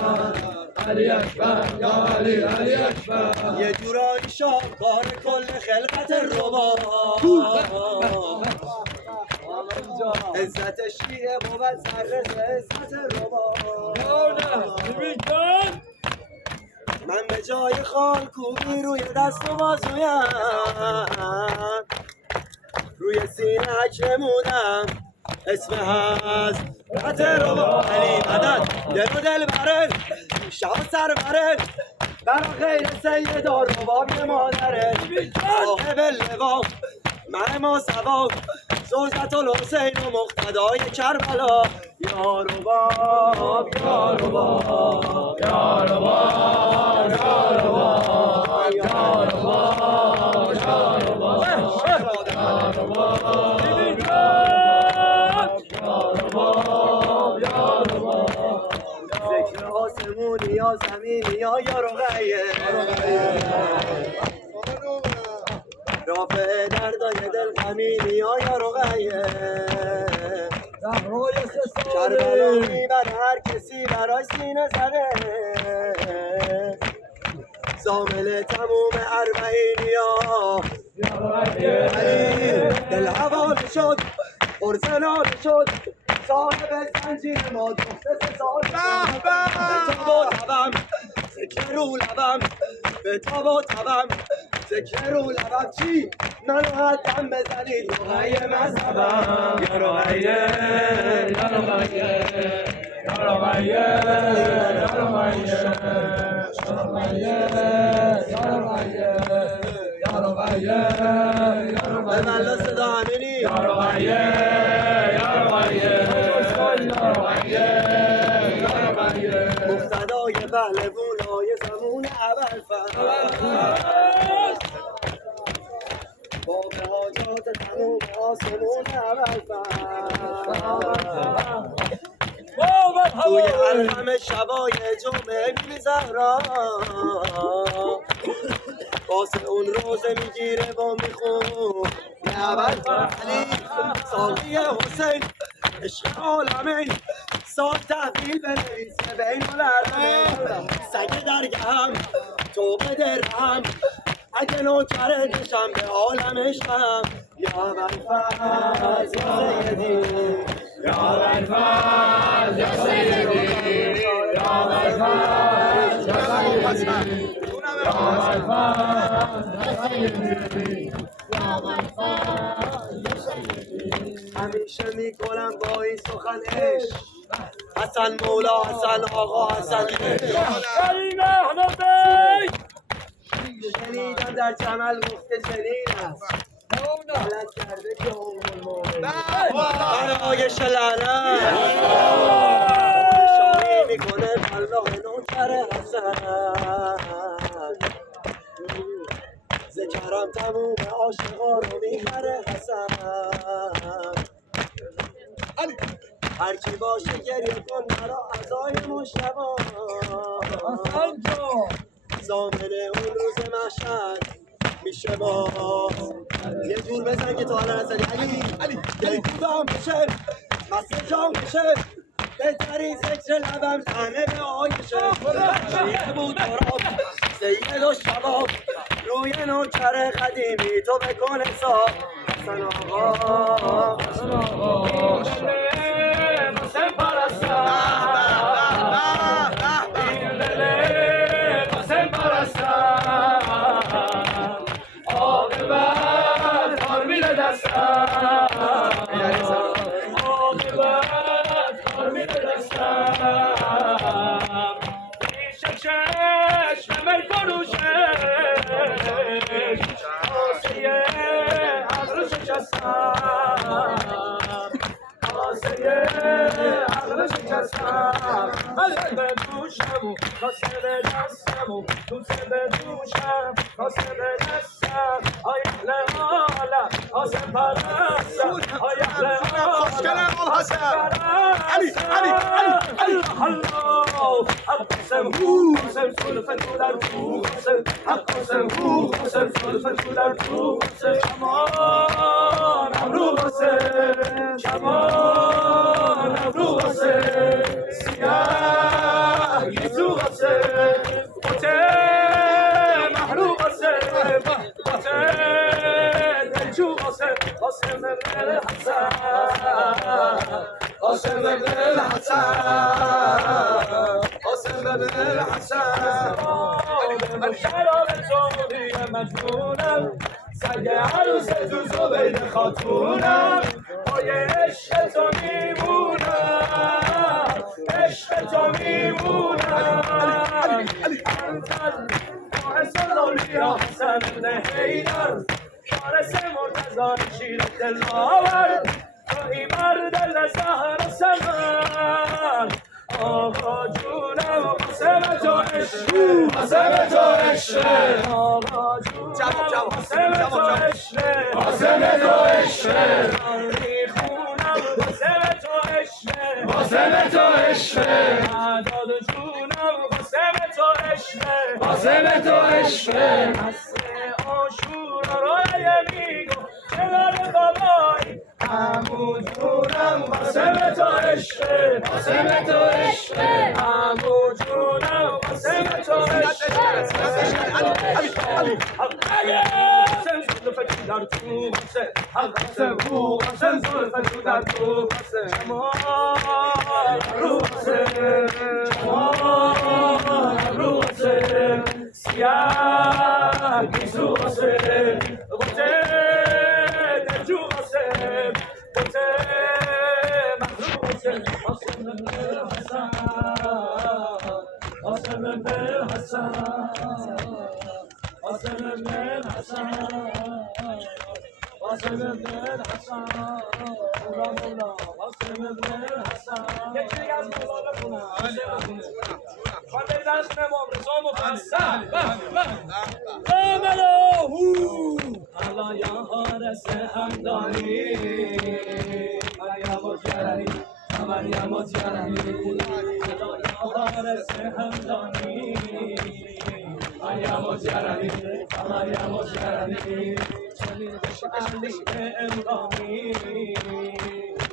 علی اکبر یا علی علی اکبر یه جورایی شاهکار کل خلقت ربا عزت شیعه بود سر عزت ربا من به جای خالکوبی روی دست و بازویم روی سینه حج نمودم اسم هست حضرت ربا علی مدد دل و دل بره شاه سربره برا خیر سید ربابی مادره صاحب لوا من ما سوا زوجت الحسین و مقتدای کربلا یا رباب یا رباب یا رباب یا رباب یا رباب یا رباب ذکر آسمونی یا زمینی یا رقیه رافع دردای دل غمینی یا رقیه کربلا میبره هر کسی برای سینه زده زامل تموم اربعینی یا علی دل حواله شد پرزناله شد صاحب زنجیر ما دفته سال به تو لبم ذکر رو لبم به تو تبم ذکر رو لبم چی منو حدم بزنید رقیه مذهبم یا رقیه یا رقیه یا رقیه یا رقیه یا رقیه به ملا صدا همینی یا رقیه یا رقیه مقتدای پهلوانای زمون ابوالفضل باب حاجات تموم آسمون ابوالفضل توی الحم شبای جمعه بیبی زهرا واسه اون روزه میگیره و میخون علی ساقی حسین عشق عالمین سال تحویل بنویسه بین العالمین سگ در نگهم تو بده رحم اگه نوکر دشم به عالم عشقم یا برفز یا سیدی یا برفز یا سیدی یا برفز یا سیدی همیشه میکنم با این سخن عشق حسن مولا حسن آقا حسن کریم احمد بی شنیدم در جمل گفته چنین است غلط کرده که برای شلعنت شاهی میکنه الله نوکر حسن ذکرم تموم عاشقا رو میخره حسن هر کی باشه گریه کن مرا عزای مشتبا زامن اون روز محشر میشه با یه جور بزن که تا حالا نزدی علی دل کودام بشه مست جام بشه بهترین ذکر لبم زنه به آیشه شیعه بود داراب سید و شباب روی نوکر قدیمی تو بکن حساب حسن آقا حسن پرستم این دل حسن پرستم عاقبت کار میره دستم عاقبت کار میره دستم پیش چشم فروشش کاسه عقل شکستم کاسه عقل شکستم به دوشم و کاسه به دستم و دوسه به دوشم کاسه به دستم آی اهل عالم حسن پرستم آی اهل عالم حسن علی الله حسن حسن سلفت تو در تو حسن حسن سلفت تو در تو شمان امرو حسن شمان امرو حسن سیاه گیزو حسن بوته محروم حسن بوته دلجو حسن حسن بن الحسن حسن بن الحسن حسن بن الحسن من شراب توی مجنونم سگ عروس تو زبید خاتونم پای عشق تو میمونم عشق تو میمونم انتن حسن لولیا حسن بن حیدر فارس مرتضی شیر دلاور توی مرد زهر سمن آقا جونم قسم تو عشق قسم تو عشق آقا جونم قسم تو عشق قسم تو عشق میخونم قسم تو عشق قسم تو عشق مداد جونم قسم تو عشق قسم تو عشق قصه عاشورا رای میگو کنار بابایی عمو جونم قسم تو عشق قسم تو عشق عمو جونم قسم تو عشق حسن زلفت در تو حسن حسن زلفت در تو شمال رو حسن شمال رو حسن سیاه گیزو حسن بوته دلجو حسن بوته محروم حسن حسن بن الحسن حسن بن الحسن حسن بن الحسن حسن بن الحسن مولا مولا حسن بن الحسن یکی دیگه از مولا بخونم خانده دست امام رضا مفصل آملاهو الله یا حارس همدانی مریم و جرمی مریم و جرمی الله یا حارس همدانی مریم و جرمی مریم و جرمی چنین علی امرامی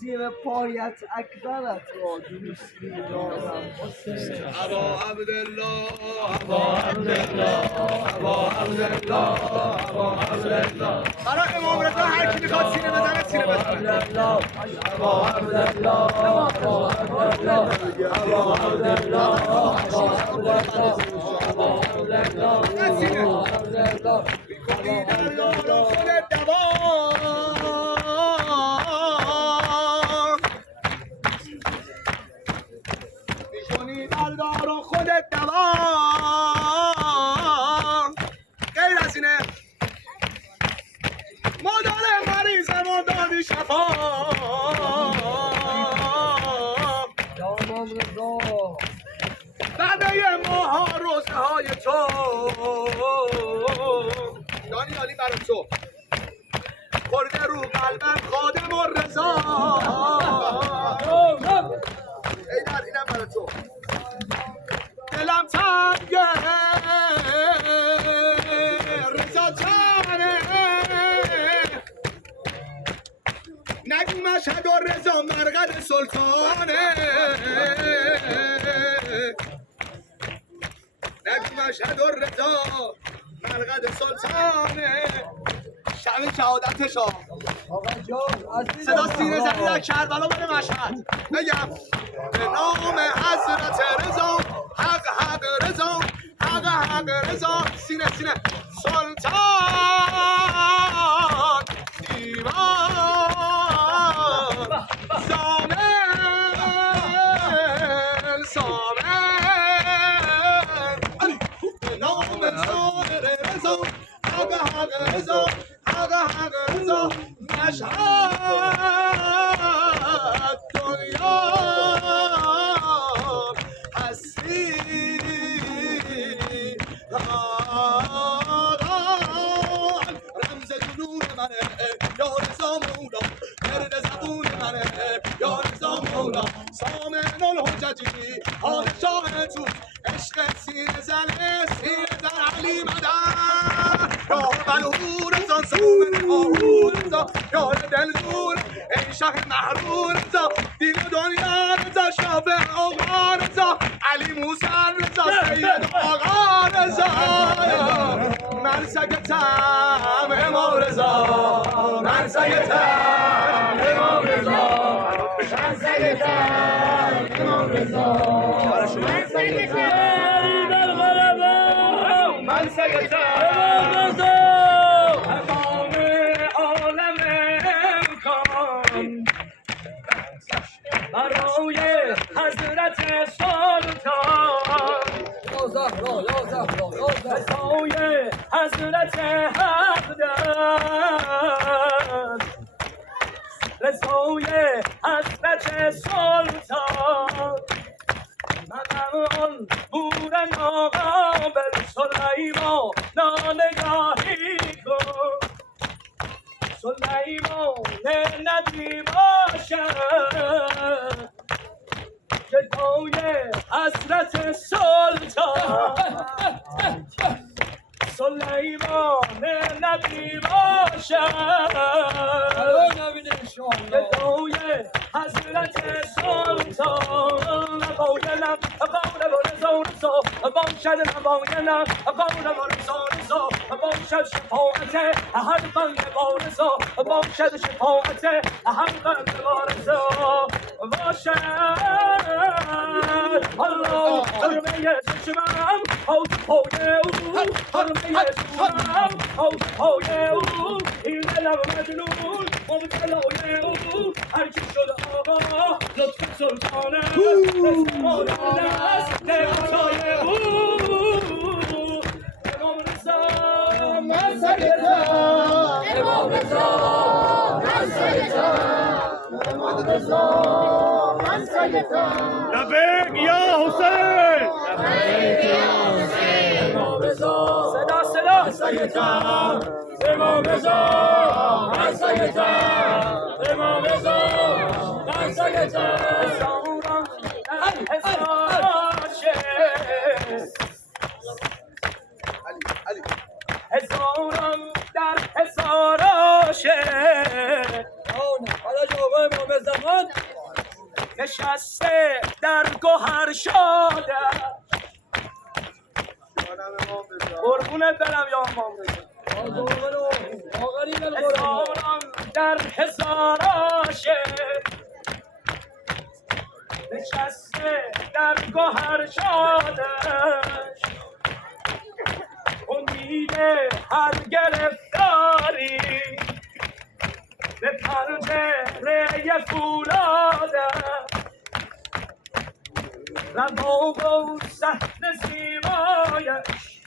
زیر پایت اکبرت را دوست می‌دارم حسین. ابا عبدالله ابا عبدالله ابا عبدالله ابا عبدالله. برای امام رضا هر کی میخواد سینه بزنه سینه بزنه. ابا عبدالله ابا عبدالله ابا عبدالله ابا عبدالله سینه میکنی در دارو خود دوام، میکنی در دارو خودت دوام. غیر از اینه مادر مریضمون دادی شفا. امام رضا بعده ماها روزه های تو دانیالی برای تو خورده رو قلبم خادم و رضا. ایدر اینم برای تو دلم تنگه رضا جانه، نگو مشهد و رضا مرقد سلطانه، نگو مشهد و رضا مرقد سلطانه. شب شهادتشا آقا جان صدا سینه زدی در کربلا بره مشهد بگم به نام حضرت رضا حق حق رضا حق حق رضا. سینه سینه سلطان دیوان سامن سامن به نام سامر رضا حق حق رضا حق حق رضا. مشهد دنیا هستی رمز جنون منه یا رضا مولا، گرد زبون منه یا رضا مولا. سامن الحججی پادشاه تو عشق سینه زنه سینه زن علی مدن یا بلور رضا سامن آهور رضا یا دل دور ای شاه محرور رضا دین دنیا رضا شافع آقا رضا علی موسی رضا سید آقا رضا. من سگتم امام رضا من سگتم امام رضا من سگتم امام رضا من سگتم در غلبا من سگتم امام رضا. امام عالم امکان برای حضرت سلطان رضای حضرت حقدر رضای حضرت سلطان. منم آن بودن آقابل سلیمان نانگاهی کن سلیمان نبی باشد جدای حضرت سلطان. سلیمان نبی باشد جدای حضرت سلطان. باینم باینم رضا رضا باشد باینم باینم رضا رضا باشد شفاعت هر بنده با رضا باشد شفاعت هر بنده با رضا باشد. الله حرمه چشمم حوض پای او حرمه چشمم حوض پای او این دلم مجنون مبتلای او هر کی شد آقا لطف سلطانه مادر است نعمتای او. امام رضا من سگتم امام رضا من سگتم امام رضا من سگتم. لبیک یا حسین لبیک یا حسین. امام رضا صدا صدا سگتم امام رضا من سگتم امام رضا من سگتم. هزاران در هزاراشه حالا جواب امام زمان گوهر شده قربونت برم یا امام رضا هزاران در هزار عاشق نشسته در گوهر شادش امید هر گرفتاری به پنجره فولادش رباب و صحن زیبایش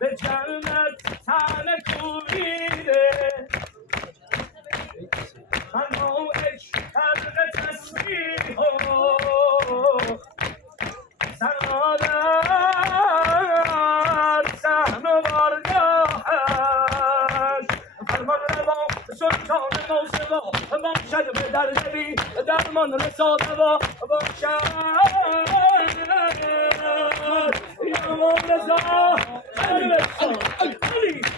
به جنت تن کوبیده منوعش حلق تسبیح و سنادر سحن و بارگاهش فرمان روا سلطان موسوا باشد به دردبی درمان رساده و باشد امام رضا علی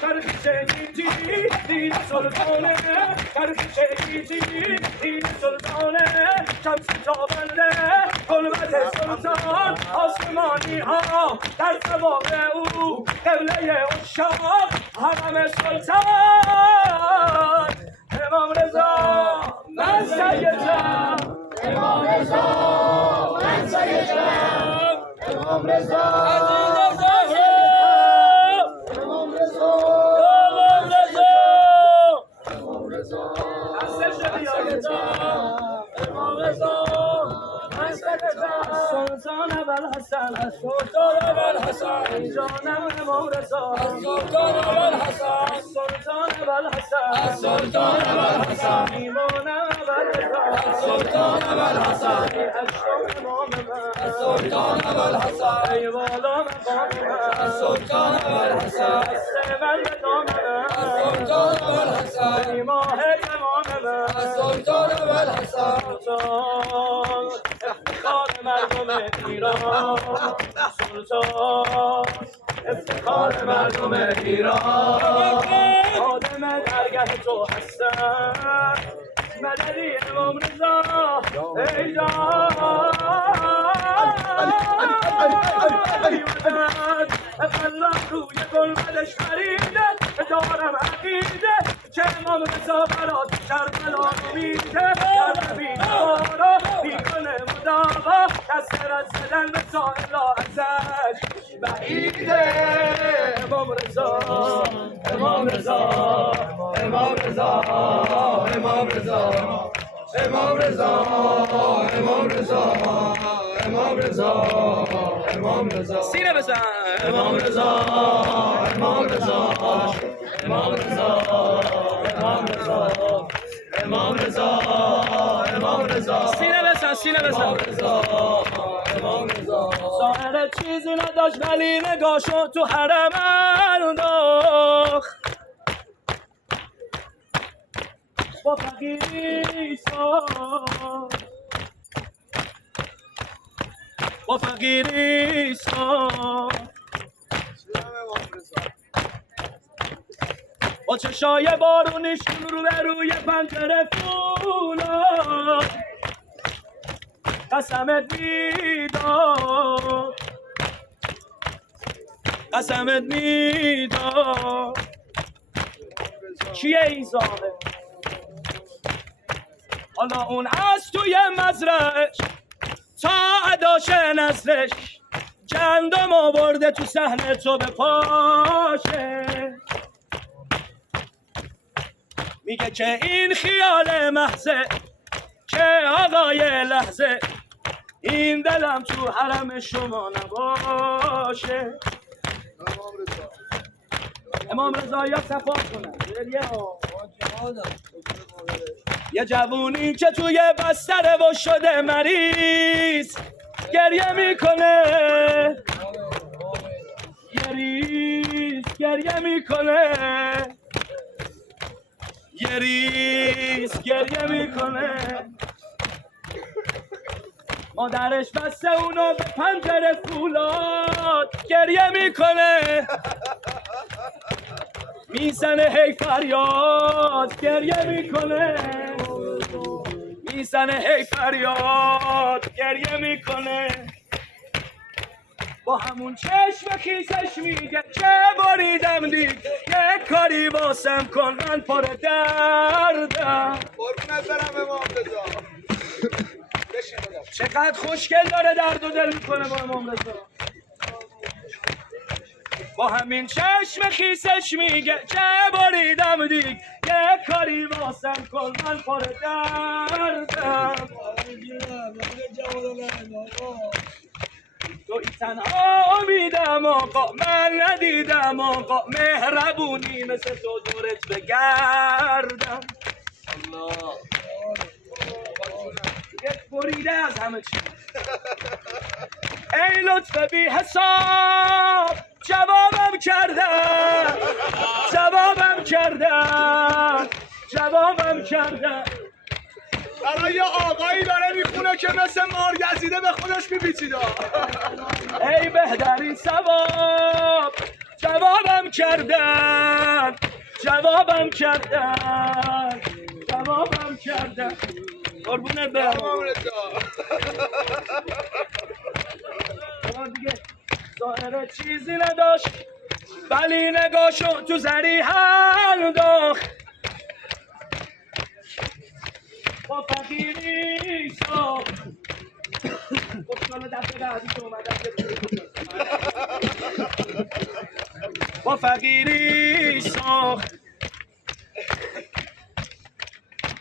فرق شهیدی دین سلطانه فرق شهیدی دین سلطانه شمس تابنده قلبت سلطان آسمانی ها در سباب او قبله اشاق حرم سلطان امام رضا من سیدم امام رضا من سیدم امام رضا عزیز زهرا امام رضا امام رضا امام رضا من سیدم سلطان ابوالحسن سلطان ابوالحسن جانم امام رضا سلطان ابوالحسن سلطان ابوالحسن سلطان ابوالحسن ایمانم ابوالرضا سلطان ابوالحسن اشرف امام من سلطان ابوالحسن ای والا مقام من سلطان ابوالحسن استقبال به نام من سلطان ابوالحسن ای ماه امام من سلطان ابوالحسن سلطان افتخار مردم ایران سلطان افتخار مردم ایران آدم درگه تو هستم مددی امام رضا ای جان الله روی گلبدش خریده دارم عقیده که امام رضا برات کربلا میده نبی نوارا بیکنه مداوا کسر از زدن به سائلا ازش بعیده امام رضا امام رضا امام رضا امام رضا امام رضا امام رضا امام رضا امام رضا سینه بزن امام رضا امام رضا امام رضا امام رضا امام رضا امام رضا سینه بزن سینه بزن امام رضا ظاهر چیزی نداشت ولی نگاهشو تو حرم انداخت با فقیری ساخت با فقیری ساخت با چشای بارونیشون رو به روی پنجره فولاد قسمت میداد قسمت میداد کیه این زاده حالا اون از توی مزرعش تا اداش نزلش گندم آورده تو صحنه تو به پاشه میگه که این خیال محضه که آقای لحظه این دلم تو حرم شما نباشه امام رضا یا صفا کنن یه جوونی که توی بستر و شده مریض گریه میکنه گریه میکنه گریه میکنه مادرش بسته اونو به پنجره فولاد گریه میکنه میزنه هی فریاد گریه میکنه میزنه هی فریاد گریه میکنه با همون چشم خیسش میگه که بریدم دیگه یه کاری واسم کن من پر دردم قربونت برم امام رضا بشین بودم چقدر خوشگل داره درد و دل میکنه با امام رضا با همین چشم خیسش میگه که بریدم دیگه یه کاری واسم کن من پر دردم توی تنها امیدم آقا من ندیدم آقا مهربونی مثل تو دورت بگردم یک بریده از همه چی ای لطف بی حساب جوابم کردن برای یه آقایی داره میخونه که مثل مارگزیده به خودش میپیچیده ای بهترین ثواب جوابم کردن قربونت برم امام رضا دیگه ظاهر چیزی نداشت ولی نگاشو تو زری انداخت با فقیری ساخت خوشحال دفعه بعدی که اومدم با فقیری ساخت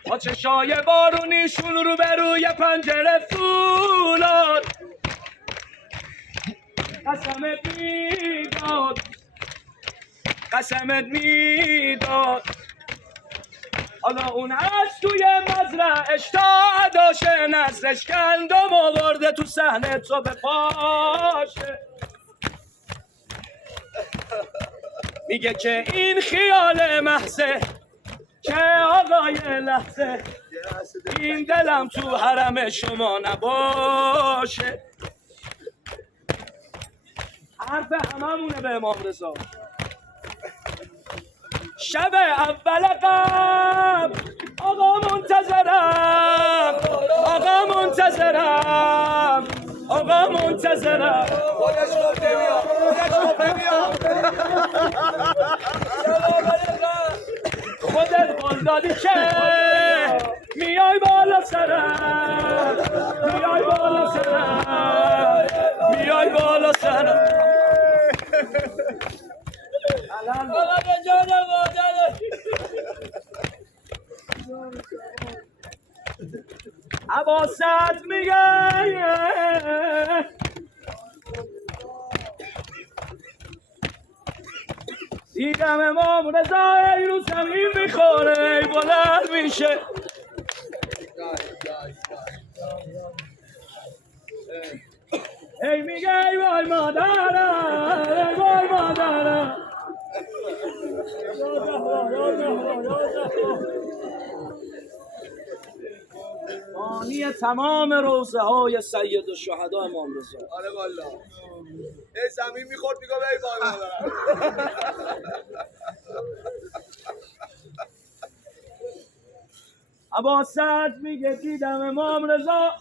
با چشای بارونیشون رو به روی پنجره فولاد قسمت میداد حالا اون از توی مزرعش تا عداش نسلش گندم آورده تو صحنه تو به پاشه میگه که این خیال محضه که آقای لحظه این دلم تو حرم شما نباشه حرف هممونه به امام رضا شب اول قبل آقا منتظرم خودش گفته بیا خودت قول دادی که میای بالا سرم عباست میگه دیدم امام رضا ای رو زمین میخوره ای بلند میشه ای میگه ای وای مادرم مانی تمام روزه های سید الشهدا امام رضا آره والا ای زمین میخورد میگه ای وای مادرم عباست میگه دیدم امام رضا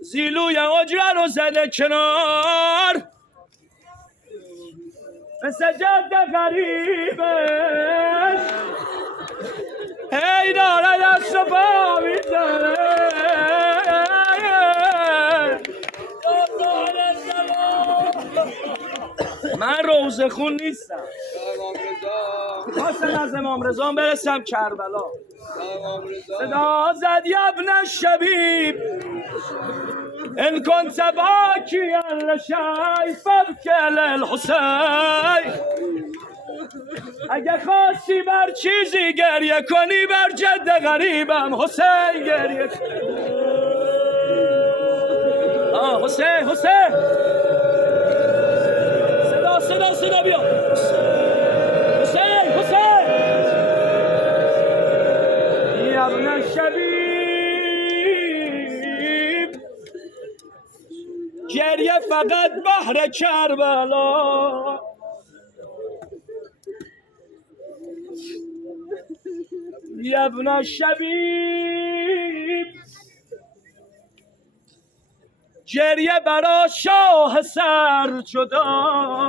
زیلوی اجره رو زده کنار مثل جد غریبش هی داره دست و پا میزنه من روزه خون نیستم امام رضا خواستم از امام رضا برسم کربلا امام رضا صدا زد ابن الشبیب ان كنت باكيا لشيء فابكي للحسين اگه خواستی بر چیزی گریه کنی بر جد غریبم حسین گریه کنی حسین صدا بیا حسین یا ابن الشبیب گریه فقط بهر کربلا یبن شبیب گریه برا شاه سر جدا